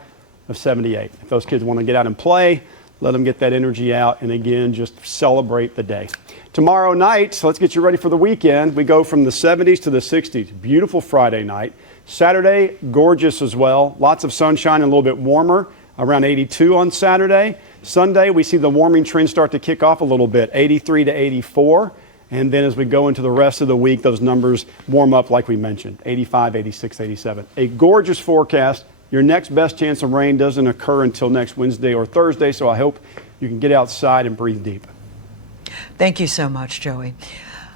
of 78. If those kids want to get out and play, let them get that energy out, and again, just celebrate the day. Tomorrow night, so let's get you ready for the weekend. We go from the 70s to the 60s. Beautiful Friday night. Saturday, gorgeous as well. Lots of sunshine and a little bit warmer, around 82 on Saturday. Sunday, we see the warming trend start to kick off a little bit, 83 to 84. And then as we go into the rest of the week, those numbers warm up like we mentioned, 85, 86, 87. A gorgeous forecast. Your next best chance of rain doesn't occur until next Wednesday or Thursday, so I hope you can get outside and breathe deep. Thank you so much, Joey.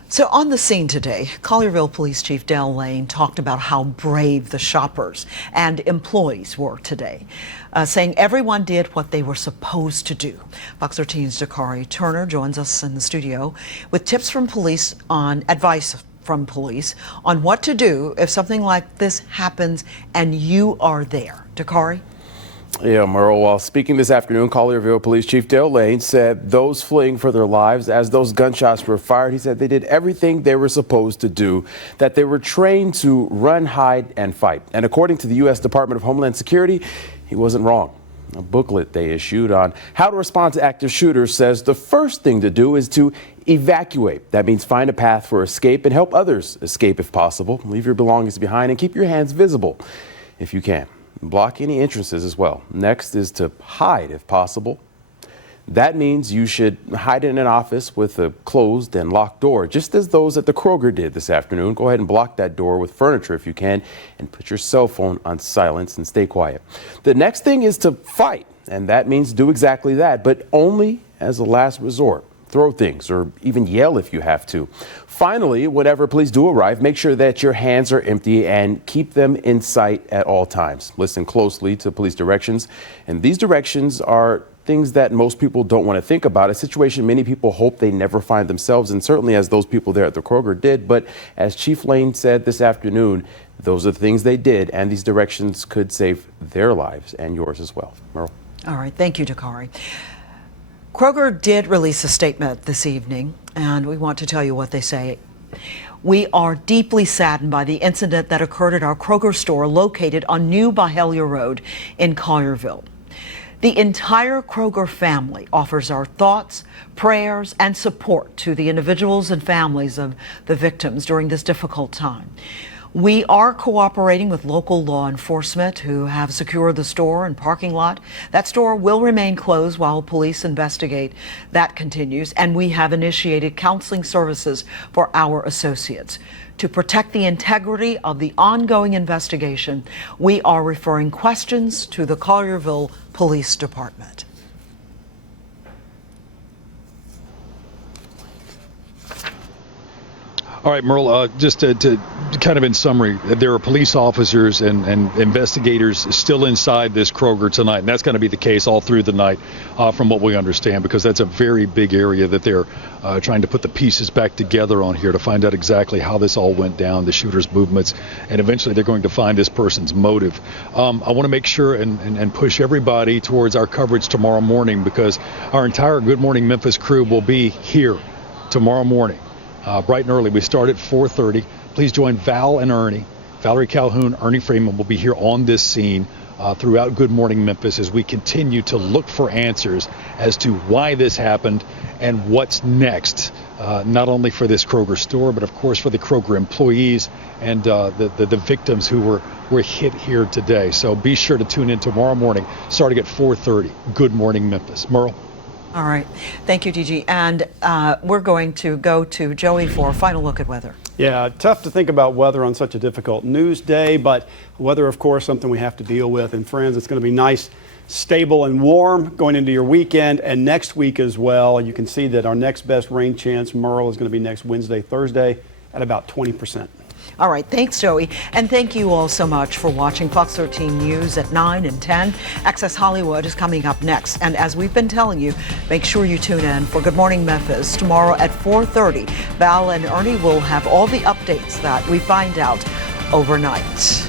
So on the scene today, Collierville Police Chief Dale Lane talked about how brave the shoppers and employees were today, saying everyone did what they were supposed to do. Fox 13's Dakari Turner joins us in the studio with tips from police on advice from police on what to do if something like this happens and you are there. Dakari? Yeah, Merle, while speaking this afternoon, Collierville Police Chief Dale Lane said those fleeing for their lives as those gunshots were fired, he said they did everything they were supposed to do, that they were trained to run, hide, and fight. And according to the U.S. Department of Homeland Security, he wasn't wrong. A booklet they issued on how to respond to active shooters says the first thing to do is to evacuate. That means find a path for escape and help others escape if possible. Leave your belongings behind and keep your hands visible if you can. Block any entrances as well. Next is to hide if possible. That means you should hide in an office with a closed and locked door, just as those at the Kroger did this afternoon. Go ahead and block that door with furniture if you can, and put your cell phone on silence and stay quiet. The next thing is to fight, and that means do exactly that, but only as a last resort. Throw things or even yell if you have to. Finally, whenever police do arrive, make sure that your hands are empty and keep them in sight at all times. Listen closely to police directions, and these directions are things that most people don't want to think about, a situation many people hope they never find themselves in, certainly as those people there at the Kroger did. But as Chief Lane said this afternoon, those are the things they did, and these directions could save their lives and yours as well. Merle. All right. Thank you, Dakari. Kroger did release a statement this evening, and we want to tell you what they say. We are deeply saddened by the incident that occurred at our Kroger store located on New Byhalia Road in Collierville. The entire Kroger family offers our thoughts, prayers, and support to the individuals and families of the victims during this difficult time. We are cooperating with local law enforcement who have secured the store and parking lot. That store will remain closed while police investigate. That continues, and we have initiated counseling services for our associates. To protect the integrity of the ongoing investigation, we are referring questions to the Collierville Police Department. All right, Merle, just to kind of in summary, there are police officers and investigators still inside this Kroger tonight, and that's going to be the case all through the night from what we understand, because that's a very big area that they're trying to put the pieces back together on here to find out exactly how this all went down, the shooter's movements, and eventually they're going to find this person's motive. I want to make sure and push everybody towards our coverage tomorrow morning, because our entire Good Morning Memphis crew will be here tomorrow morning. Bright and early. We start at 4:30. Please join Val and Ernie. Valerie Calhoun, Ernie Freeman will be here on this scene throughout Good Morning Memphis as we continue to look for answers as to why this happened and what's next, not only for this Kroger store, but of course for the Kroger employees and the victims who were hit here today. So be sure to tune in tomorrow morning starting at 4:30. Good Morning Memphis. Merle. All right. Thank you, DG. And we're going to go to Joey for a final look at weather. Yeah, tough to think about weather on such a difficult news day, but weather, of course, something we have to deal with. And friends, it's going to be nice, stable, and warm going into your weekend and next week as well. You can see that our next best rain chance, Merle, is going to be next Wednesday, Thursday at about 20%. All right, thanks, Joey. And thank you all so much for watching Fox 13 News at 9 and 10. Access Hollywood is coming up next. And as we've been telling you, make sure you tune in for Good Morning Memphis tomorrow at 4:30. Val and Ernie will have all the updates that we find out overnight.